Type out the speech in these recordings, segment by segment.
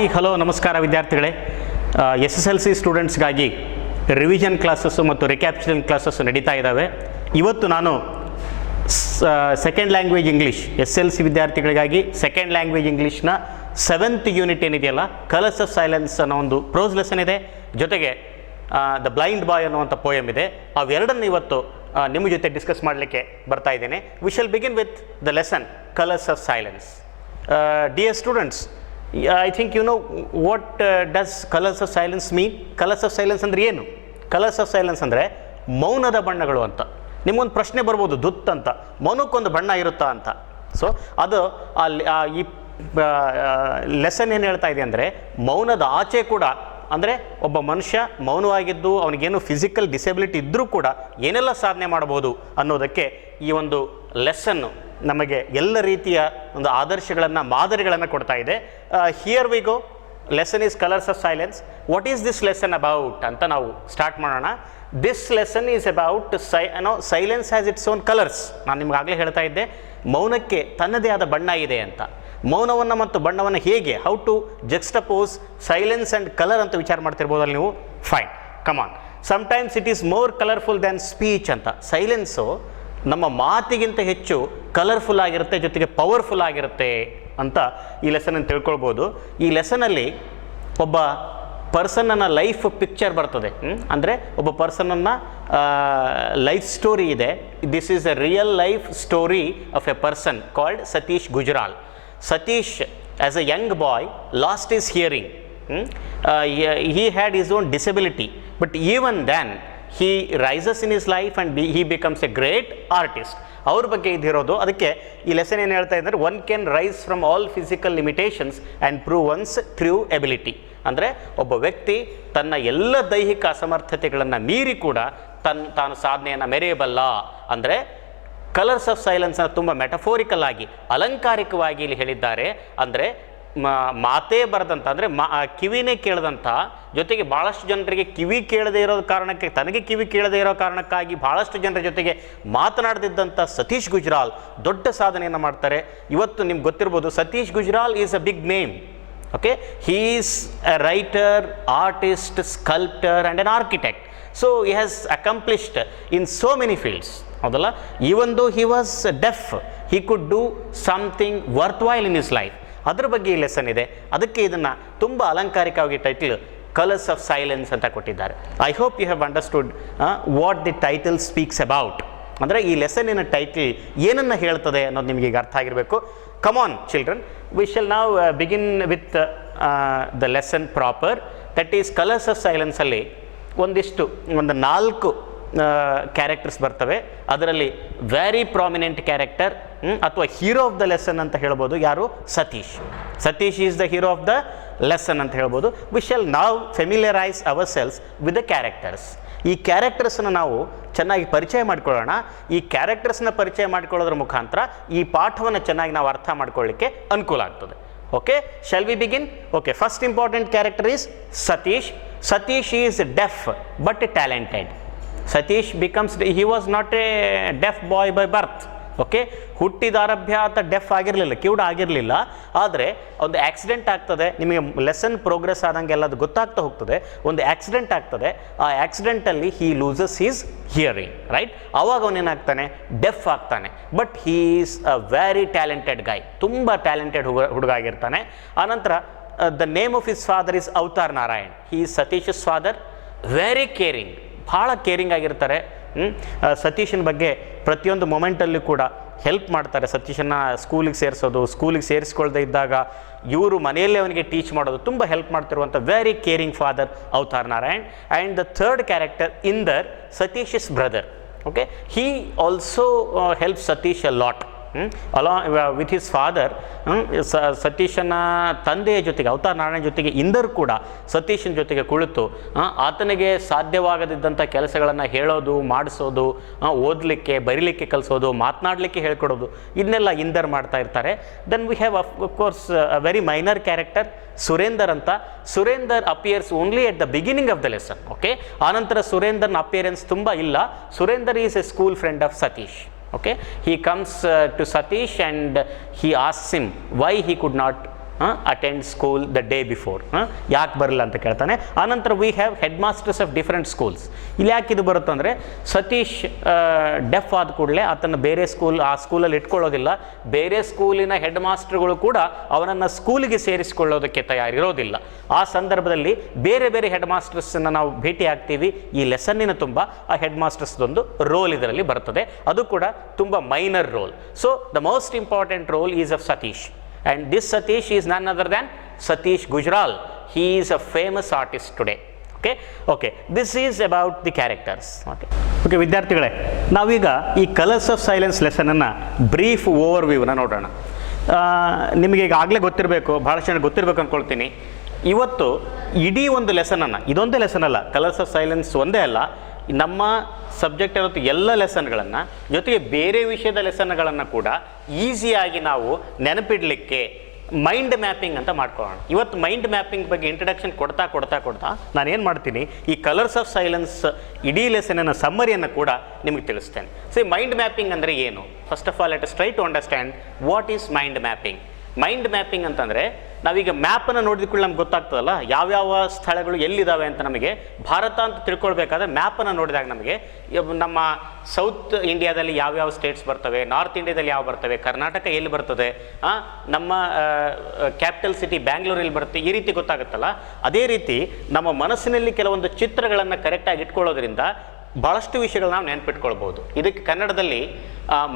Hi hello ನಮಸ್ಕಾರ ವಿದ್ಯಾರ್ಥಿಗಳೇ. SSLC ಸ್ಟೂಡೆಂಟ್ಸ್ಗಾಗಿ revision classes ಮತ್ತು ರಿಕ್ಯಾಪ್ಚರಿಂಗ್ ಕ್ಲಾಸಸ್ಸು ನಡೀತಾ ಇದ್ದಾವೆ. ಇವತ್ತು ನಾನು ಸೆಕೆಂಡ್ ಲ್ಯಾಂಗ್ವೇಜ್ ಇಂಗ್ಲೀಷ್ SLC ವಿದ್ಯಾರ್ಥಿಗಳಿಗಾಗಿ ಸೆಕೆಂಡ್ ಲ್ಯಾಂಗ್ವೇಜ್ ಇಂಗ್ಲೀಷ್ನ 7th ಯೂನಿಟ್ ಏನಿದೆಯಲ್ಲ, ಕಲರ್ಸ್ ಆಫ್ ಸೈಲೆನ್ಸ್ ಅನ್ನೋ ಒಂದು ಪ್ರೋಸ್ ಲೆಸನ್ ಇದೆ, ಜೊತೆಗೆ ದ ಬ್ಲೈಂಡ್ ಬಾಯ್ ಅನ್ನುವಂಥ ಪೋಯಮ್ ಇದೆ. ಅವೆರಡನ್ನು ಇವತ್ತು ನಿಮ್ಮ ಜೊತೆ ಡಿಸ್ಕಸ್ ಮಾಡಲಿಕ್ಕೆ ಬರ್ತಾ ಇದ್ದೇನೆ. V shall begin with the lesson colours of silence. Dear students, I think you know what does colors of silence mean. Colors of silence ಅಂದರೆ ಏನು? ಕಲರ್ಸ್ ಆಫ್ ಸೈಲೆನ್ಸ್ ಅಂದರೆ ಮೌನದ ಬಣ್ಣಗಳು ಅಂತ. ನಿಮಗೊಂದು ಪ್ರಶ್ನೆ ಬರ್ಬೋದು, ದುತ್ ಅಂತ, ಮೌನಕ್ಕೊಂದು ಬಣ್ಣ ಇರುತ್ತಾ ಅಂತ. ಸೊ ಅದು ಈ ಲೆಸನ್ ಏನು ಹೇಳ್ತಾ ಇದೆ ಅಂದರೆ, ಮೌನದ ಆಚೆ ಕೂಡ, ಅಂದರೆ ಒಬ್ಬ ಮನುಷ್ಯ ಮೌನವಾಗಿದ್ದು ಅವನಿಗೇನು ಫಿಸಿಕಲ್ ಡಿಸೆಬಿಲಿಟಿ ಇದ್ದರೂ ಕೂಡ ಏನೆಲ್ಲ ಸಾಧನೆ ಮಾಡ್ಬೋದು ಅನ್ನೋದಕ್ಕೆ ಈ ಒಂದು ಲೆಸನ್ನು ನಮಗೆ ಎಲ್ಲ ರೀತಿಯ ಒಂದು ಆದರ್ಶಗಳನ್ನು, ಮಾದರಿಗಳನ್ನು ಕೊಡ್ತಾ ಇದೆ. Here we go. Lesson is colours of silence. What is this lesson about ಅಂತ ನಾವು ಸ್ಟಾರ್ಟ್ ಮಾಡೋಣ. This lesson is about silence has its own colours. ನಾನು ನಿಮ್ಗೆ ಆಗಲೇ ಹೇಳ್ತಾ ಇದ್ದೆ, ಮೌನಕ್ಕೆ ತನ್ನದೇ ಆದ ಬಣ್ಣ ಇದೆ ಅಂತ. ಮೌನವನ್ನು ಮತ್ತು ಬಣ್ಣವನ್ನು ಹೇಗೆ, how to juxtapose silence and colour ಅಂತ ವಿಚಾರ ಮಾಡ್ತಿರ್ಬೋದಲ್ಲ ನೀವು. Fine, come on. Sometimes it is more colourful than speech ಅಂತ. ಸೈಲೆನ್ಸು ನಮ್ಮ ಮಾತಿಗಿಂತ ಹೆಚ್ಚು ಕಲರ್ಫುಲ್ ಆಗಿರುತ್ತೆ, ಜೊತೆಗೆ ಪವರ್ಫುಲ್ ಆಗಿರುತ್ತೆ ಅಂತ ಈ ಲೆಸನನ್ನು ತಿಳ್ಕೊಳ್ಬೋದು. ಈ ಲೆಸನಲ್ಲಿ ಒಬ್ಬ ಪರ್ಸನ್ನ ಲೈಫ್ ಪಿಕ್ಚರ್ ಬರ್ತದೆ. ಅಂದರೆ ಒಬ್ಬ ಪರ್ಸನನ್ನು ಲೈಫ್ ಸ್ಟೋರಿ ಇದೆ. This is A real life story of A person called Satish Gujral. Satish as A young boy last is hearing. he had his own disability, but even then he rises in his life and he becomes a great artist. ಅವ್ರ ಬಗ್ಗೆ ಇದಿರೋದು. ಅದಕ್ಕೆ ಈ lesson ಏನು ಹೇಳ್ತಾ ಇದ್ದಾರೆ, one can rise from all physical limitations and prove one's true ability. ಅಂದರೆ ಒಬ್ಬ ವ್ಯಕ್ತಿ ತನ್ನ ಎಲ್ಲ ದೈಹಿಕ ಅಸಮರ್ಥತೆಗಳನ್ನು ಮೀರಿ ಕೂಡ ತಾನು ಸಾಧನೆಯನ್ನು ಮೆರೆಯಬಲ್ಲ. ಅಂದರೆ ಕಲರ್ಸ್ ಆಫ್ ಸೈಲೆನ್ಸನ್ನು ತುಂಬ ಮೆಟಫೋರಿಕಲ್ ಆಗಿ, ಅಲಂಕಾರಿಕವಾಗಿ ಇಲ್ಲಿ ಹೇಳಿದ್ದಾರೆ. ಅಂದರೆ ಮಾತೇ ಬರದಂಥ, ಅಂದರೆ ಕಿವಿನೇ ಕೇಳದಂಥ, ಜೊತೆಗೆ ಭಾಳಷ್ಟು ಜನರಿಗೆ ಕಿವಿ ಕೇಳದೇ ಇರೋ ಕಾರಣಕ್ಕೆ, ತನಗೆ ಕಿವಿ ಕೇಳದೇ ಇರೋ ಕಾರಣಕ್ಕಾಗಿ ಭಾಳಷ್ಟು ಜನರ ಜೊತೆಗೆ ಮಾತನಾಡದಿದ್ದಂಥ ಸತೀಶ್ ಗುಜರಾಲ್ ದೊಡ್ಡ ಸಾಧನೆಯನ್ನು ಮಾಡ್ತಾರೆ. ಇವತ್ತು ನಿಮ್ಗೆ ಗೊತ್ತಿರ್ಬೋದು, Satish Gujral is a big name. Okay, he is a writer, artist, sculptor and an architect. So he has accomplished in so many fields. ಹೌದಲ್ಲ? Even though he was deaf, he could do something worth while in his life. ಅದ್ರ ಬಗ್ಗೆ ಈ lesson ಇದೆ. ಅದಕ್ಕೆ ಇದನ್ನು ತುಂಬ ಅಲಂಕಾರಿಕವಾಗಿ title colours of silence ಅಂತ ಕೊಟ್ಟಿದ್ದಾರೆ. I hope you have understood what the title speaks about. ಅಂದರೆ ಈ ಲೆಸನ್ನಿನ ಟೈಟಲ್ ಏನನ್ನು ಹೇಳ್ತದೆ ಅನ್ನೋದು ನಿಮಗೆ ಈಗ ಅರ್ಥ ಆಗಿರಬೇಕು. Come on children, we shall now begin with the lesson proper. That is colours of ಸೈಲೆನ್ಸಲ್ಲಿ ಒಂದು 4 ಕ್ಯಾರೆಕ್ಟರ್ಸ್ ಬರ್ತವೆ. ಅದರಲ್ಲಿ ವೆರಿ ಪ್ರಾಮಿನೆಂಟ್ ಕ್ಯಾರೆಕ್ಟರ್ ಅಥವಾ ಹೀರೋ ಆಫ್ ದ ಲೆಸನ್ ಅಂತ ಹೇಳ್ಬೋದು ಯಾರು? Satish. Satish is the hero of the lesson ಅಂತ ಹೇಳ್ಬೋದು. We shall now familiarise our selves with the characters. ಈ ಕ್ಯಾರೆಕ್ಟರ್ಸನ್ನು ನಾವು ಚೆನ್ನಾಗಿ ಪರಿಚಯ ಮಾಡ್ಕೊಳ್ಳೋಣ. ಈ ಕ್ಯಾರೆಕ್ಟರ್ಸ್ನ ಪರಿಚಯ ಮಾಡ್ಕೊಳ್ಳೋದ್ರ ಮುಖಾಂತರ ಈ ಪಾಠವನ್ನು ಚೆನ್ನಾಗಿ ನಾವು ಅರ್ಥ ಮಾಡ್ಕೊಳ್ಳಿಕ್ಕೆ ಅನುಕೂಲ ಆಗ್ತದೆ. Okay, shall we begin? Okay, first important character is Satish. Satish is deaf but talented. Satish he was not a deaf boy by birth. Okay, ಹುಟ್ಟಿದಾರಭ್ಯ ಅಂತ ಡೆಫ್ ಆಗಿರಲಿಲ್ಲ, ಕಿವುಡ ಆಗಿರಲಿಲ್ಲ. ಆದರೆ ಒಂದು ಆಕ್ಸಿಡೆಂಟ್ ಆಗ್ತದೆ. ನಿಮಗೆ ಲೆಸನ್ ಪ್ರೋಗ್ರೆಸ್ ಆದಂಗೆ ಎಲ್ಲ ಅದು ಗೊತ್ತಾಗ್ತಾ ಹೋಗ್ತದೆ. ಒಂದು ಆಕ್ಸಿಡೆಂಟ್ ಆಗ್ತದೆ. ಆ ಆಕ್ಸಿಡೆಂಟಲ್ಲಿ he loses his hearing, right? ಆವಾಗ ಅವನೇನಾಗ್ತಾನೆ? ಡೆಫ್ ಆಗ್ತಾನೆ. But he is a very talented guy. ತುಂಬ ಟ್ಯಾಲೆಂಟೆಡ್ ಹುಡುಗ ಆಗಿರ್ತಾನೆ. ಆನಂತರ the name of his father is Avtar Narayan. He is Satish's father. Very caring, ಭಾಳ ಕೇರಿಂಗ್ ಆಗಿರ್ತಾರೆ. ಸತೀಶನ ಬಗ್ಗೆ ಪ್ರತಿಯೊಂದು ಮೊಮೆಂಟಲ್ಲೂ ಕೂಡ ಹೆಲ್ಪ್ ಮಾಡ್ತಾರೆ. ಸತೀಶನ ಸ್ಕೂಲಿಗೆ ಸೇರಿಸೋದು, ಸ್ಕೂಲಿಗೆ ಸೇರಿಸ್ಕೊಳ್ದೇ ಇದ್ದಾಗ ಇವರು ಮನೆಯಲ್ಲೇ ಅವನಿಗೆ ಟೀಚ್ ಮಾಡೋದು, ತುಂಬ ಹೆಲ್ಪ್ ಮಾಡ್ತಿರುವಂಥ very caring father Avtar Narayan. And the third character Inder, Satish's brother. Okay, he also help Satish a lot along with his father. ಸತೀಶನ ತಂದೆಯ ಜೊತೆಗೆ, ಅವತಾರ್ ನಾರಾಯಣ ಜೊತೆಗೆ ಇಂದರ್ ಕೂಡ ಸತೀಶನ ಜೊತೆಗೆ ಕುಳಿತು ಆತನಿಗೆ ಸಾಧ್ಯವಾಗದಿದ್ದಂಥ ಕೆಲಸಗಳನ್ನು ಹೇಳೋದು, ಮಾಡಿಸೋದು, ಓದಲಿಕ್ಕೆ ಬರೀಲಿಕ್ಕೆ ಕಲಿಸೋದು, ಮಾತನಾಡಲಿಕ್ಕೆ ಹೇಳ್ಕೊಡೋದು, ಇದನ್ನೆಲ್ಲ ಇಂದರ್ ಮಾಡ್ತಾ ಇರ್ತಾರೆ. Then we have of course a very minor character Surender ಅಂತ. Surender appears only at the beginning of the lesson. Okay, ಆನಂತರ ಸುರೇಂದರ್ನ ಅಪಿಯರೆನ್ಸ್ ತುಂಬ ಇಲ್ಲ. Surender is a school friend of Satish. Okay, he comes to Satish and he asks him why he could not attend school the day before. ಯಾಕೆ ಬರಲ್ಲ ಅಂತ ಕೇಳ್ತಾನೆ. ಆನಂತರ we have head masters of different schools. ಇಲ್ಲಿ ಯಾಕೆ ಇದು ಬರುತ್ತೆ ಅಂದರೆ, ಸತೀಶ್ ಡೆಫ್ ಆದ ಕೂಡಲೇ ಆತನ ಬೇರೆ ಆ ಸ್ಕೂಲಲ್ಲಿ ಇಟ್ಕೊಳ್ಳೋದಿಲ್ಲ. ಬೇರೆ ಸ್ಕೂಲಿನ ಹೆಡ್ ಮಾಸ್ಟರ್ಗಳು ಕೂಡ ಅವನನ್ನು ಸ್ಕೂಲಿಗೆ ಸೇರಿಸಿಕೊಳ್ಳೋದಕ್ಕೆ ತಯಾರಿರೋದಿಲ್ಲ. ಆ ಸಂದರ್ಭದಲ್ಲಿ ಬೇರೆ ಬೇರೆ ಹೆಡ್ ಮಾಸ್ಟರ್ಸನ್ನು ನಾವು ಭೇಟಿ ಆಗ್ತೀವಿ. ಈ ಲೆಸನ್ನಿನ ತುಂಬ ಆ ಹೆಡ್ ಮಾಸ್ಟರ್ಸ್ದೊಂದು ರೋಲ್ ಇದರಲ್ಲಿ ಬರ್ತದೆ. ಅದು ಕೂಡ ತುಂಬ minor role. So the most important role is of Satish. And this Satish is none other than Satish Gujral. He is a famous artist today. Okay. This is about the characters. Okay, ವಿದ್ಯಾರ್ಥಿಗಳೇ, ನಾವೀಗ ಈ colours of silence ಲೆಸನನ್ನು brief ಓವರ್ವ್ಯೂನ ನೋಡೋಣ. ನಿಮಗೆ ಈಗಾಗಲೇ ಗೊತ್ತಿರಬೇಕು, ಭಾಳಷ್ಟು ಜನ ಗೊತ್ತಿರಬೇಕು ಅಂದ್ಕೊಳ್ತೀನಿ. ಇವತ್ತು ಇಡೀ ಒಂದು ಲೆಸನನ್ನು, ಇದೊಂದೇ ಲೆಸನ್ ಅಲ್ಲ, ಕಲರ್ಸ್ ಆಫ್ ಸೈಲೆನ್ಸ್ ಒಂದೇ ಅಲ್ಲ, ನಮ್ಮ ಸಬ್ಜೆಕ್ಟ್ ಇರುತ್ತೆ ಎಲ್ಲ ಲೆಸನ್ಗಳನ್ನು, ಜೊತೆಗೆ ಬೇರೆ ವಿಷಯದ ಲೆಸನ್ಗಳನ್ನು ಕೂಡ ಈಸಿಯಾಗಿ ನಾವು ನೆನಪಿಡಲಿಕ್ಕೆ ಮೈಂಡ್ ಮ್ಯಾಪಿಂಗ್ ಅಂತ ಮಾಡ್ಕೊಳ್ಳೋಣ. ಇವತ್ತು ಮೈಂಡ್ ಮ್ಯಾಪಿಂಗ್ ಬಗ್ಗೆ ಇಂಟ್ರಡಕ್ಷನ್ ಕೊಡ್ತಾ ನಾನೇನು ಮಾಡ್ತೀನಿ, ಈ ಕಲರ್ಸ್ ಆಫ್ ಸೈಲೆನ್ಸ್ ಇಡೀ ಲೆಸನ್ನ ಸಮ್ಮರಿಯನ್ನು ಕೂಡ ನಿಮಗೆ ತಿಳಿಸ್ತೇನೆ. ಸೊ ಮೈಂಡ್ ಮ್ಯಾಪಿಂಗ್ ಅಂದರೆ ಏನು? First of all let us try to understand what is mind mapping. Mind mapping ಅಂತಂದರೆ, ನಾವೀಗ ಮ್ಯಾಪನ್ನು ನೋಡಿದ ಕೂಡ ನಮ್ಗೆ ಗೊತ್ತಾಗ್ತದಲ್ಲ ಯಾವ್ಯಾವ ಸ್ಥಳಗಳು ಎಲ್ಲಿದ್ದಾವೆ ಅಂತ. ನಮಗೆ ಭಾರತ ಅಂತ ತಿಳ್ಕೊಳ್ಬೇಕಾದ್ರೆ ಮ್ಯಾಪನ್ನು ನೋಡಿದಾಗ ನಮಗೆ ನಮ್ಮ ಸೌತ್ ಇಂಡಿಯಾದಲ್ಲಿ ಯಾವ್ಯಾವ ಸ್ಟೇಟ್ಸ್ ಬರ್ತವೆ, ನಾರ್ತ್ ಇಂಡಿಯಾದಲ್ಲಿ ಯಾವ ಬರ್ತವೆ, ಕರ್ನಾಟಕ ಎಲ್ಲಿ ಬರ್ತದೆ, ನಮ್ಮ ಕ್ಯಾಪಿಟಲ್ ಸಿಟಿ ಬ್ಯಾಂಗ್ಳೂರಲ್ಲಿ ಬರುತ್ತೆ, ಈ ರೀತಿ ಗೊತ್ತಾಗುತ್ತಲ್ಲ. ಅದೇ ರೀತಿ ನಮ್ಮ ಮನಸ್ಸಿನಲ್ಲಿ ಕೆಲವೊಂದು ಚಿತ್ರಗಳನ್ನು ಕರೆಕ್ಟಾಗಿ ಇಟ್ಕೊಳ್ಳೋದ್ರಿಂದ ಭಾಳಷ್ಟು ವಿಷಯಗಳು ನಾವು ನೆನಪಿಟ್ಕೊಳ್ಬೋದು. ಇದಕ್ಕೆ ಕನ್ನಡದಲ್ಲಿ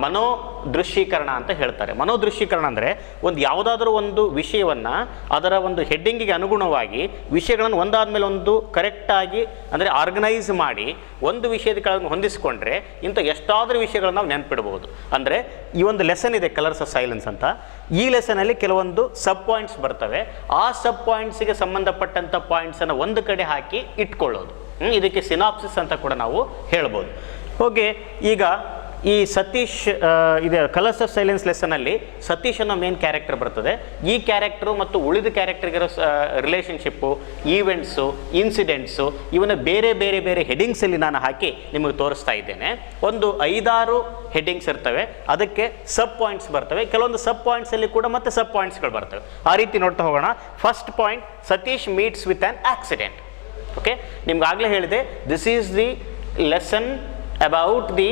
ಮನೋದೃಶ್ಯೀಕರಣ ಅಂತ ಹೇಳ್ತಾರೆ. ಮನೋದೃಶ್ಯೀಕರಣ ಅಂದರೆ ಒಂದು ಯಾವುದಾದ್ರೂ ಒಂದು ವಿಷಯವನ್ನು ಅದರ ಒಂದು ಹೆಡ್ಡಿಂಗಿಗೆ ಅನುಗುಣವಾಗಿ ವಿಷಯಗಳನ್ನು ಒಂದಾದ ಮೇಲೆ ಒಂದು ಕರೆಕ್ಟಾಗಿ ಅಂದರೆ ಆರ್ಗನೈಸ್ ಮಾಡಿ ಒಂದು ವಿಷಯದ ಕೆಳಗೆ ಹೊಂದಿಸಿಕೊಂಡ್ರೆ ಇಂಥ ಎಷ್ಟಾದರೂ ವಿಷಯಗಳನ್ನು ನಾವು ನೆನಪಿಡ್ಬೋದು. ಅಂದರೆ ಈ ಒಂದು ಲೆಸನ್ ಇದೆ ಕಲರ್ಸ್ ಆಫ್ ಸೈಲೆನ್ಸ್ ಅಂತ. ಈ ಲೆಸನಲ್ಲಿ ಕೆಲವೊಂದು ಸಬ್ ಪಾಯಿಂಟ್ಸ್ ಬರ್ತವೆ. ಆ ಸಬ್ ಪಾಯಿಂಟ್ಸಿಗೆ ಸಂಬಂಧಪಟ್ಟಂಥ ಪಾಯಿಂಟ್ಸನ್ನು ಒಂದು ಕಡೆ ಹಾಕಿ ಇಟ್ಕೊಳ್ಳೋದು, ಇದಕ್ಕೆ ಸಿನಾಪ್ಸಿಸ್ ಅಂತ ಕೂಡ ನಾವು ಹೇಳ್ಬೋದು. ಓಕೆ, ಈಗ ಈ ಸತೀಶ್ ಇದೆ ಕಲರ್ಸ್ ಆಫ್ ಸೈಲೆನ್ಸ್ ಲೆಸನಲ್ಲಿ ಸತೀಶ್ ಅನ್ನೋ ಮೇನ್ ಕ್ಯಾರೆಕ್ಟರ್ ಬರ್ತದೆ. ಈ ಕ್ಯಾರೆಕ್ಟರು ಮತ್ತು ಉಳಿದ ಕ್ಯಾರೆಕ್ಟರ್ಗಿರೋ ರಿಲೇಷನ್ಶಿಪ್ಪು, ಈವೆಂಟ್ಸು, ಇನ್ಸಿಡೆಂಟ್ಸು ಇವನ್ನ ಬೇರೆ ಬೇರೆ ಬೇರೆ ಹೆಡಿಂಗ್ಸಲ್ಲಿ ನಾನು ಹಾಕಿ ನಿಮಗೆ ತೋರಿಸ್ತಾ ಇದ್ದೇನೆ. ಒಂದು 5-6 ಹೆಡ್ಡಿಂಗ್ಸ್ ಇರ್ತವೆ, ಅದಕ್ಕೆ ಸಬ್ ಪಾಯಿಂಟ್ಸ್ ಬರ್ತವೆ. ಕೆಲವೊಂದು ಸಬ್ ಪಾಯಿಂಟ್ಸಲ್ಲಿ ಕೂಡ ಮತ್ತೆ ಸಬ್ ಪಾಯಿಂಟ್ಸ್ಗಳು ಬರ್ತವೆ. ಆ ರೀತಿ ನೋಡ್ತಾ ಹೋಗೋಣ. First point, Satish meets with an accident. Okay, ನಿಮ್ಗೆ ಆಗಲೇ ಹೇಳಿದೆ, this is the lesson about the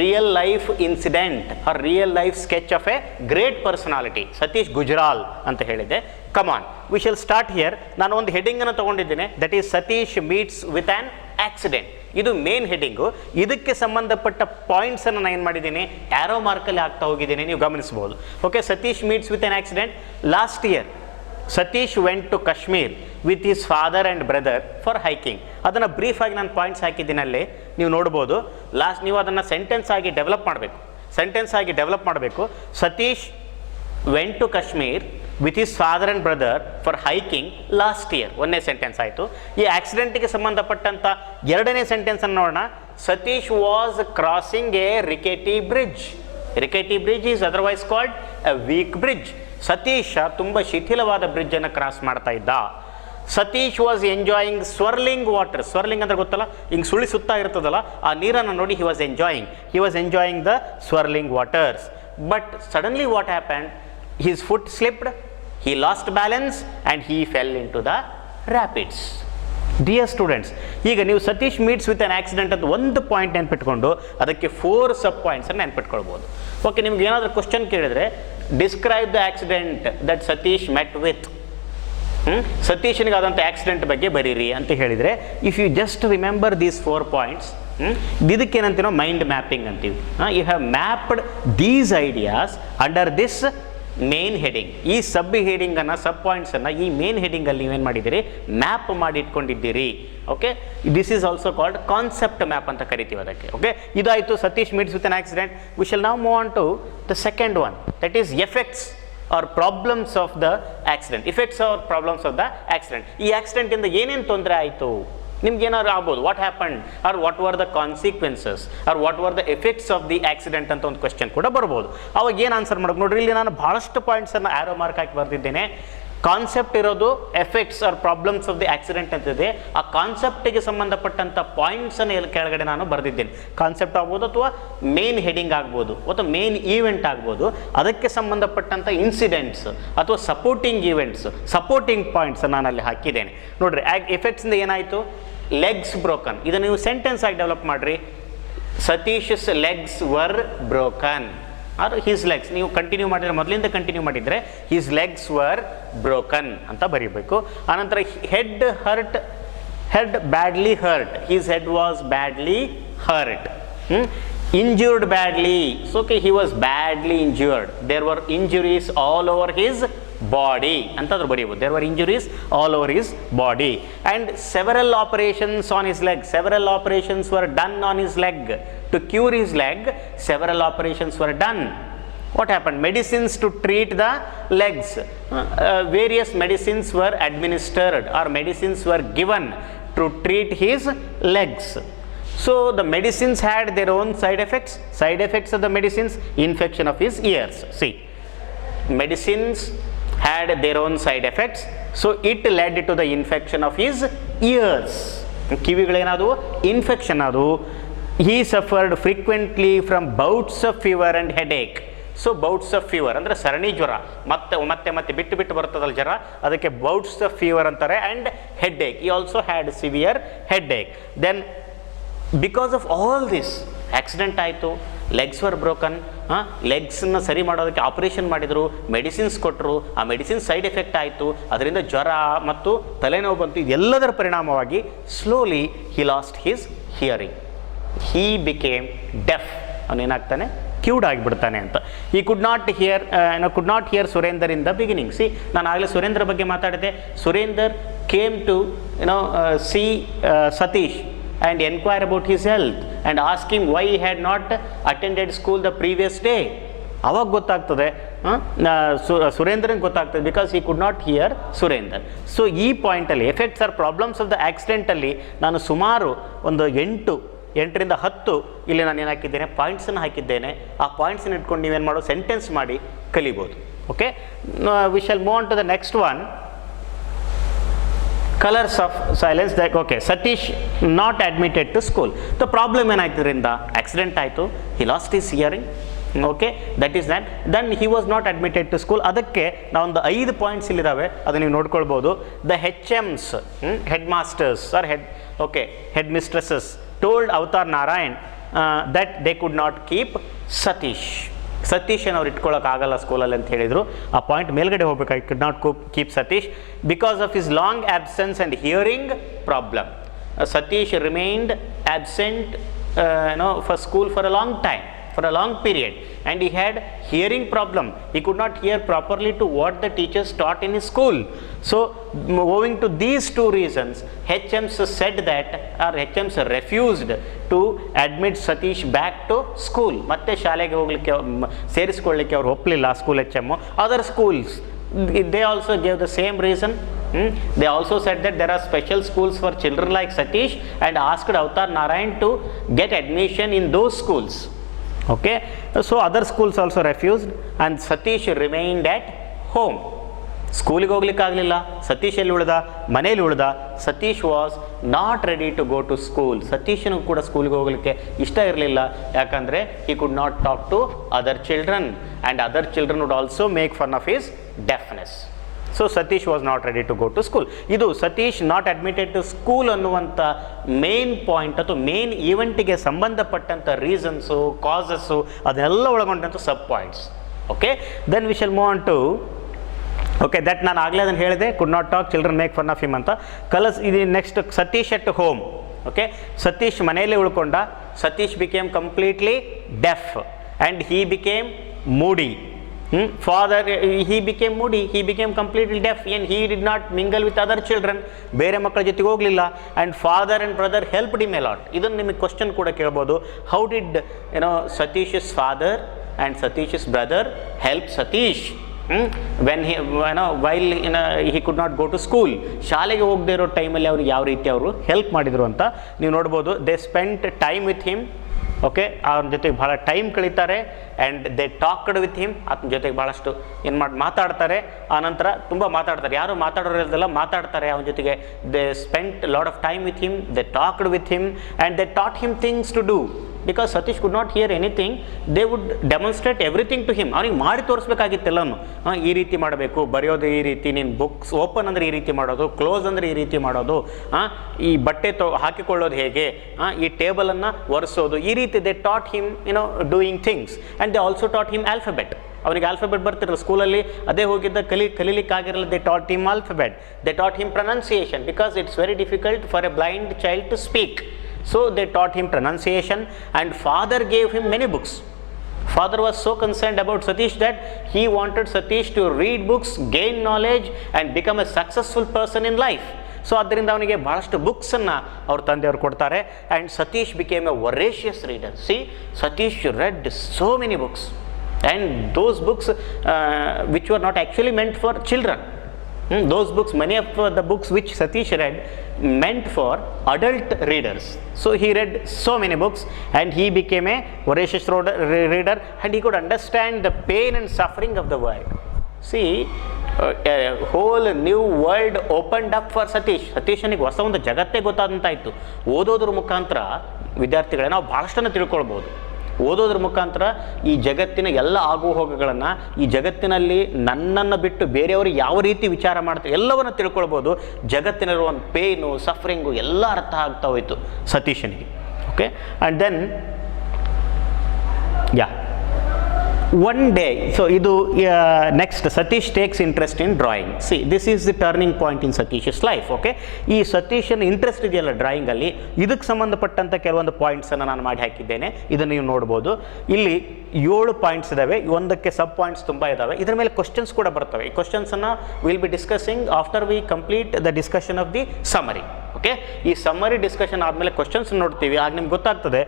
real life incident or real life sketch of a great personality, Satish Gujral ಅಂತ ಹೇಳಿದೆ. Come on, we shall start here. ನಾನು ಒಂದು ಹೆಡ್ಡಿಂಗನ್ನು ತೊಗೊಂಡಿದ್ದೇನೆ, that is Satish meets with an accident. ಇದು main heading. ಇದಕ್ಕೆ ಸಂಬಂಧಪಟ್ಟ ಪಾಯಿಂಟ್ಸನ್ನು ನಾನು ಏನು ಮಾಡಿದ್ದೀನಿ, ಆ್ಯರೋ ಮಾರ್ಕಲ್ಲಿ ಹಾಕ್ತಾ ಹೋಗಿದ್ದೀನಿ, ನೀವು ಗಮನಿಸ್ಬೋದು. Okay, Satish meets with an accident. Last year Satish went to Kashmir with his father and brother for hiking. ಅದನ್ನು ಬ್ರೀಫಾಗಿ ನಾನು ಪಾಯಿಂಟ್ಸ್ ಹಾಕಿದ್ದೀನಿ, ಅಲ್ಲಿ ನೀವು ನೋಡ್ಬೋದು. ನೀವು ಅದನ್ನು ಸೆಂಟೆನ್ಸ್ ಆಗಿ ಡೆವಲಪ್ ಮಾಡಬೇಕು. Satish went to Kashmir with his father and brother for hiking last year. ಒಂದನೇ ಸೆಂಟೆನ್ಸ್ ಆಯಿತು. ಈ ಆಕ್ಸಿಡೆಂಟಿಗೆ ಸಂಬಂಧಪಟ್ಟಂಥ ಎರಡನೇ ಸೆಂಟೆನ್ಸನ್ನು ನೋಡೋಣ. Satish was crossing a rickety bridge. Rickety bridge is otherwise called a weak bridge. Satish ತುಂಬ ಶಿಥಿಲವಾದ ಬ್ರಿಡ್ಜನ್ನು ಕ್ರಾಸ್ ಮಾಡ್ತಾ ಇದ್ದ. Satish was enjoying swirling water. Swirling ಅಂದರೆ ಗೊತ್ತಲ್ಲ, ಹಿಂಗೆ ಸುಳಿ ಸುತ್ತಾ ಇರ್ತದಲ್ಲ, ಆ ನೀರನ್ನು ನೋಡಿ he was enjoying the swirling waters. But suddenly what happen, his foot slipped, he lost balance and he fell in to the rapids. Dear students, ಈಗ ನೀವು Satish meets with an accident ಅಂತ ಒಂದು ಪಾಯಿಂಟ್ ನೆನ್ಪಿಟ್ಕೊಂಡು ಅದಕ್ಕೆ 4 ಸಬ್ ಪಾಯಿಂಟ್ಸನ್ನು ನೆನ್ಪಿಟ್ಕೊಳ್ಬೋದು. ಓಕೆ, ನಿಮ್ಗೆ ಏನಾದರೂ question ಕೇಳಿದರೆ, describe the accident that Satish met with. ಸತೀಶನಿಗಾದಂಥ accident ಬಗ್ಗೆ ಬರೀರಿ ಅಂತ ಹೇಳಿದರೆ, if you just remember these 4 points, ಇದಕ್ಕೇನಂತೀನೋ ಮೈಂಡ್ ಮ್ಯಾಪಿಂಗ್ ಅಂತೀವಿ. You have mapped these ideas under this main heading. ಈ ಸಬ್ ಹೆಡಿಂಗನ್ನು, ಸಬ್ ಪಾಯಿಂಟ್ಸನ್ನು ಈ ಮೇನ್ ಹೆಡಿಂಗಲ್ಲಿ ನೀವೇನು ಮಾಡಿದ್ದೀರಿ, ಮ್ಯಾಪ್ ಮಾಡಿ ಇಟ್ಕೊಂಡಿದ್ದೀರಿ. Okay, this is also called concept map ಅಂತ ಕರಿತೀವಿ ಅದಕ್ಕೆ. ಓಕೆ, ಇದಾಯಿತು Satish meets with an accident. We shall now move on to the second one, that is effects or problems of the accident. Effects or problems of the accident. ಈ ಆಕ್ಸಿಡೆಂಟಿಂದ ಏನೇನು ತೊಂದರೆ ಆಯಿತು, ನಿಮ್ಗೆ ಏನಾದ್ರು ಆಗ್ಬೋದು, what happen or what were the consequences or what were the effects of the accident ಅಂತ ಒಂದು ಕ್ವೆಶ್ಚನ್ ಕೂಡ ಬರ್ಬೋದು. ಅವಾಗ ಏನು ಆನ್ಸರ್ ಮಾಡೋಕೆ ನೋಡ್ರಿ, ಇಲ್ಲಿ ನಾನು ಭಾಳಷ್ಟು ಪಾಯಿಂಟ್ಸನ್ನು ಆ್ಯರೋ ಮಾರ್ಕ್ ಹಾಕಿ ಬರ್ತಿದ್ದೇನೆ. ಕಾನ್ಸೆಪ್ಟ್ ಇರೋದು effects or problems of the accident ಅಂತಿದೆ. ಆ ಕಾನ್ಸೆಪ್ಟಿಗೆ ಸಂಬಂಧಪಟ್ಟಂಥ ಪಾಯಿಂಟ್ಸನ್ನು ಕೆಳಗಡೆ ನಾನು ಬರೆದಿದ್ದೇನೆ. ಕಾನ್ಸೆಪ್ಟ್ ಆಗ್ಬೋದು ಅಥವಾ ಮೇನ್ ಹೆಡಿಂಗ್ ಆಗ್ಬೋದು ಅಥವಾ ಮೇನ್ ಈವೆಂಟ್ ಆಗ್ಬೋದು, ಅದಕ್ಕೆ ಸಂಬಂಧಪಟ್ಟಂಥ ಇನ್ಸಿಡೆಂಟ್ಸ್ ಅಥವಾ ಸಪೋರ್ಟಿಂಗ್ ಈವೆಂಟ್ಸ್, ಸಪೋರ್ಟಿಂಗ್ ಪಾಯಿಂಟ್ಸ್ ನಾನು ಅಲ್ಲಿ ಹಾಕಿದ್ದೇನೆ. ನೋಡ್ರಿ, ಎಫೆಕ್ಟ್ಸಿಂದ ಏನಾಯಿತು? Legs broken. ಇದನ್ನು ನೀವು ಸೆಂಟೆನ್ಸ್ ಆಗಿ ಡೆವಲಪ್ ಮಾಡಿರಿ. Satish's legs were broken or his legs. ನೀವು ಕಂಟಿನ್ಯೂ ಮಾಡಿದರೆ, ಮೊದಲಿಂದ ಕಂಟಿನ್ಯೂ ಮಾಡಿದರೆ ಹಿಸ್ ಲೆಗ್ಸ್ ವರ್ ಬ್ರೋಕನ್ ಅಂತ ಬರೀಬೇಕು. ಆನಂತರ head badly hurt, his head was badly hurt. Injured badly, so okay, he was badly injured. There were injuries all over his body ಅಂತಂದ್ರೆ ಬರೀಬಹುದು. There were injuries all over his body and several operations on his leg. Several operations were done on his leg. To cure his leg, several operations were done. What happened? Medicines to treat the legs. Various medicines were administered or medicines were given to treat his legs. So the medicines had their own side effects. Side effects of the medicines, infection of his ears. See, medicines had their own side effects, so it led to the infection of his ears. ಕಿವಿಗಳೇನಾದವು? Infection ಅದು. He suffered frequently from bouts of fever and headache. So bouts of fever ಅಂದರೆ ಸರಣಿ ಜ್ವರ, ಮತ್ತೆ ಬಿಟ್ಟು ಬರ್ತದಲ್ಲ ಜ್ವರ, ಅದಕ್ಕೆ ಬೌಟ್ಸ್ ಆಫ್ ಫೀವರ್ ಅಂತಾರೆ. And headache, he also had severe headache. Then because of all this accident ಆಯಿತು, ಲೆಗ್ಸ್ ವರ್ ಬ್ರೋಕನ್. ಲೆಗ್ಸನ್ನು ಸರಿ ಮಾಡೋದಕ್ಕೆ ಆಪರೇಷನ್ ಮಾಡಿದರು, ಮೆಡಿಸಿನ್ಸ್ ಕೊಟ್ಟರು, ಆ ಮೆಡಿಸಿನ್ ಸೈಡ್ ಎಫೆಕ್ಟ್ ಆಯಿತು, ಅದರಿಂದ ಜ್ವರ ಮತ್ತು ತಲೆನೋವು ಬಂತು. ಇದೆಲ್ಲದರ ಪರಿಣಾಮವಾಗಿ slowly he lost his hearing. He became deaf. ಅವನೇನಾಗ್ತಾನೆ? ಕ್ಯೂಡ್ ಆಗಿಬಿಡ್ತಾನೆ ಅಂತ. He could not hear Surender in the beginning. See, ನಾನು ಆಗಲೇ ಸುರೇಂದ್ರ ಬಗ್ಗೆ ಮಾತಾಡಿದೆ. Surender came to see Satish and inquire about his health and ask him why he had not attended school the previous day. ಅವಾಗ ಗೊತ್ತಾಗ್ತದೆ, ಸುರೇಂದ್ರನ್ ಗೊತ್ತಾಗ್ತದೆ, because he could not hear Surender. So ಈ ಪಾಯಿಂಟಲ್ಲಿ effects or problems of the ಆಕ್ಸಿಡೆಂಟಲ್ಲಿ ನಾನು ಸುಮಾರು ಒಂದು 8ರಿಂದ 10 ಇಲ್ಲಿ ನಾನು ಏನು ಹಾಕಿದ್ದೇನೆ, ಪಾಯಿಂಟ್ಸನ್ನು ಹಾಕಿದ್ದೇನೆ. ಆ ಪಾಯಿಂಟ್ಸನ್ನು ಇಟ್ಕೊಂಡು ನೀವೇನು ಮಾಡೋ, ಸೆಂಟೆನ್ಸ್ ಮಾಡಿ ಕಲಿಬೋದು. Okay, we shall move on to the next one. Colours of silence. That okay, Satish not admitted to school. The problem ಏನಾಯ್ತದ್ರಿಂದ? ಆಕ್ಸಿಡೆಂಟ್ ಆಯಿತು, he lost his hearing. Okay, that is that. Then he was not admitted to school. ಅದಕ್ಕೆ ನಾವೊಂದು 5 points ಇಲ್ಲಿದ್ದಾವೆ, ಅದನ್ನು ನೀವು ನೋಡ್ಕೊಳ್ಬೋದು. The HMs, head masters or head mistresses told Avtar Narayan that they could not keep Satish. ಸತೀಶನ್ ಅವ್ರು ಇಟ್ಕೊಳ್ಳೋಕ್ಕಾಗಲ್ಲ ಸ್ಕೂಲಲ್ಲಿ ಅಂತ ಹೇಳಿದರು. ಆ ಪಾಯಿಂಟ್ ಮೇಲ್ಗಡೆ ಹೋಗ್ಬೇಕು. I could not keep Satish because of his long absence and hearing problem. Satish remained absent for school for a long time, for a long period, and he had hearing problem. He could not hear properly to what the teachers taught in his school. So owing to these 2 reasons, HMs said that, or HMs refused to admit Satish back to school. ಮತ್ತೆ ಶಾಲೆಗೆ ಹೋಗ್ಲಿಕ್ಕೆ ಸೇರಿಸಿಕೊಳ್ಳಿಕ್ಕೆ ಅವರು ಒಪ್ಪಲಿಲ್ಲ school HM. Other schools, they also gave the same reason. They also said that there are special schools for children like Satish and asked Avatar Narayan to get admission in those schools. Okay, so other schools also refused and Satish remained at home. ಸ್ಕೂಲಿಗೆ ಹೋಗ್ಲಿಕ್ಕೆ ಆಗಲಿಲ್ಲ. ಸತೀಶ್ ಎಲ್ಲಿ ಉಳಿದ? ಮನೇಲಿ ಉಳಿದ. Satish was not ready to go to school. ಸತೀಶನು ಕೂಡ ಸ್ಕೂಲಿಗೆ ಹೋಗಲಿಕ್ಕೆ ಇಷ್ಟ ಇರಲಿಲ್ಲ. ಯಾಕಂದರೆ he could not talk to other children and other children would also make fun of his deafness. So Satish was not ready to go to school. ಇದು Satish not admitted to school ಅನ್ನುವಂಥ main point ಅಥವಾ main ಈವೆಂಟಿಗೆ ಸಂಬಂಧಪಟ್ಟಂಥ reasons, causes ಅದನ್ನೆಲ್ಲ ಒಳಗೊಂಡಂಥ sub points. Okay, then we shall move on to okay that ನಾನು ಆಗಲೇ ಅದನ್ನು ಹೇಳಿದೆ, could not talk, children make fun of him ಅಂತ. ಇದು next Satish at home. Okay, Satish ಮನೆಯಲ್ಲೇ ಉಳ್ಕೊಂಡ. Satish became completely deaf and he became moody. Father, he became moody, he became completely deaf and he did not mingle with other children. ಬೇರೆ ಮಕ್ಕಳ ಜೊತೆಗೆ ಹೋಗಲಿಲ್ಲ. And father and brother helped him a lot. ಇದನ್ನು ನಿಮಗೆ question ಕೂಡ ಕೇಳ್ಬೋದು. How did Satish's father and Satish's brother help Satish when while he could not go to school? ಶಾಲೆಗೆ ಹೋಗದೇ ಇರೋ ಟೈಮಲ್ಲಿ ಅವ್ರಿಗೆ ಯಾವ ರೀತಿ ಅವರು ಹೆಲ್ಪ್ ಮಾಡಿದರು ಅಂತ ನೀವು ನೋಡ್ಬೋದು. They spent time with him okay, ಅವನ ಜೊತೆಗೆ ಭಾಳ ಟೈಮ್ ಕಳೀತಾರೆ and they talked with him. ಆತನ ಜೊತೆಗೆ ಭಾಳಷ್ಟು ಮಾತಾಡ್ತಾರೆ. ಆನಂತರ ತುಂಬ ಮಾತಾಡ್ತಾರೆ, ಯಾರು ಮಾತಾಡೋರಿಲ್ದಲ್ಲ ಮಾತಾಡ್ತಾರೆ ಅವನ ಜೊತೆಗೆ. They spent lot of time with him, they talked with him and they taught him things to do. Because Satish could not hear anything, they would demonstrate everything to him. ಅವನಿಗೆ ಮಾಡಿ ತೋರಿಸ್ಬೇಕಾಗಿತ್ತೆಲ್ಲನೂ. ಈ ರೀತಿ ಮಾಡಬೇಕು, ಬರೆಯೋದು ಈ ರೀತಿ, ನೀನು ಬುಕ್ಸ್ ಓಪನ್ ಅಂದರೆ ಈ ರೀತಿ ಮಾಡೋದು, ಕ್ಲೋಸ್ ಅಂದರೆ ಈ ರೀತಿ ಮಾಡೋದು, ಈ ಬಟ್ಟೆ ಹಾಕಿಕೊಳ್ಳೋದು ಹೇಗೆ, ಈ ಟೇಬಲನ್ನು ಒರೆಸೋದು, ಈ ರೀತಿ they taught him doing things. And they also taught him alphabet. ಅವನಿಗೆ ಆಲ್ಫಬೆಟ್ ಬರ್ತಿರಲ್ಲ ಸ್ಕೂಲಲ್ಲಿ, ಅದೇ ಹೋಗಿದ್ದ ಕಲೀಲಿಕ್ಕಾಗಿರಲ್ಲ. They taught him alphabet, they taught him pronunciation because it's very difficult for a blind child to speak. So they taught him pronunciation, and father gave him many books. Father was so concerned about Satish that he wanted Satish to read books, gain knowledge and become a successful person in life. So ಅದರಿಂದ ಅವನಿಗೆ ಭಾಳಷ್ಟು ಬುಕ್ಸನ್ನು ಅವ್ರ ತಂದೆಯವರು ಕೊಡ್ತಾರೆ. And Satish became a voracious reader. See, Satish read so many books, and those books which were not actually meant for children. Those books, many of the books which Satish read meant for adult readers. So he read so many books and he became a voracious reader, and he could understand the pain and suffering of the world. See, a whole new world opened up for Satish. ಸತೀಶನಿಗೆ ಹೊಸ ಒಂದು ಜಗತ್ತೇ ಗೊತ್ತಾದಂತಾಯಿತು. ಓದೋದ್ರ ಮುಖಾಂತರ ವಿದ್ಯಾರ್ಥಿಗಳೇ ನಾವು ಭಾಳಷ್ಟನ್ನು ತಿಳ್ಕೊಳ್ಬೋದು. ಓದೋದ್ರ ಮುಖಾಂತರ ಈ ಜಗತ್ತಿನ ಎಲ್ಲ ಆಗು ಹೋಗುಗಳನ್ನು, ಈ ಜಗತ್ತಿನಲ್ಲಿ ನನ್ನನ್ನು ಬಿಟ್ಟು ಬೇರೆಯವರು ಯಾವ ರೀತಿ ವಿಚಾರ ಮಾಡ್ತಾರೆ ಎಲ್ಲವನ್ನು ತಿಳ್ಕೊಳ್ಬೋದು. ಜಗತ್ತಿನಲ್ಲಿರುವ ಒಂದು ಪೇನು, ಸಫರಿಂಗು ಎಲ್ಲ ಅರ್ಥ ಆಗ್ತಾ ಹೋಯಿತು ಸತೀಶನಿಗೆ. Okay, and then one day, so idu next Satish takes interest in drawing. See, this is the turning point in Satish's life. Okay, ಈ ಸತೀಶನ ಇಂಟ್ರೆಸ್ಟ್ ಇದೆಯಲ್ಲ ಡ್ರಾಯಿಂಗ್ ಅಲ್ಲಿ, ಇದಕ್ಕೆ ಸಂಬಂಧಪಟ್ಟಂತ ಕೆಲವೊಂದು ಪಾಯಿಂಟ್ಸ್ ಅನ್ನು ನಾನು ಮಾಡಿ ಹಾಕಿದ್ದೇನೆ. ಇದನ್ನು ನೀವು ನೋಡ್ಬೋದು. ಇಲ್ಲಿ 7 ಪಾಯಿಂಟ್ಸ್ ಇದಾವೆ, ಒಂದಕ್ಕೆ ಸಬ್ ಪಾಯಿಂಟ್ಸ್ ತುಂಬ ಇದಾವೆ. ಇದರ ಮೇಲೆ ಕ್ವಶನ್ಸ್ ಕೂಡ ಬರ್ತವೆ. ಈ ಕ್ವಶನ್ಸ್ ಅನ್ನು will be discussing after V complete the discussion of the summary. Okay, ಈ ಸಮರಿ ಡಿಸ್ಕಷನ್ ಆದಮೇಲೆ ಕ್ವಶನ್ಸ್ ನೋಡ್ತೀವಿ. ಆಗ ನಿಮ್ಗೆ ಗೊತ್ತಾಗ್ತದೆ.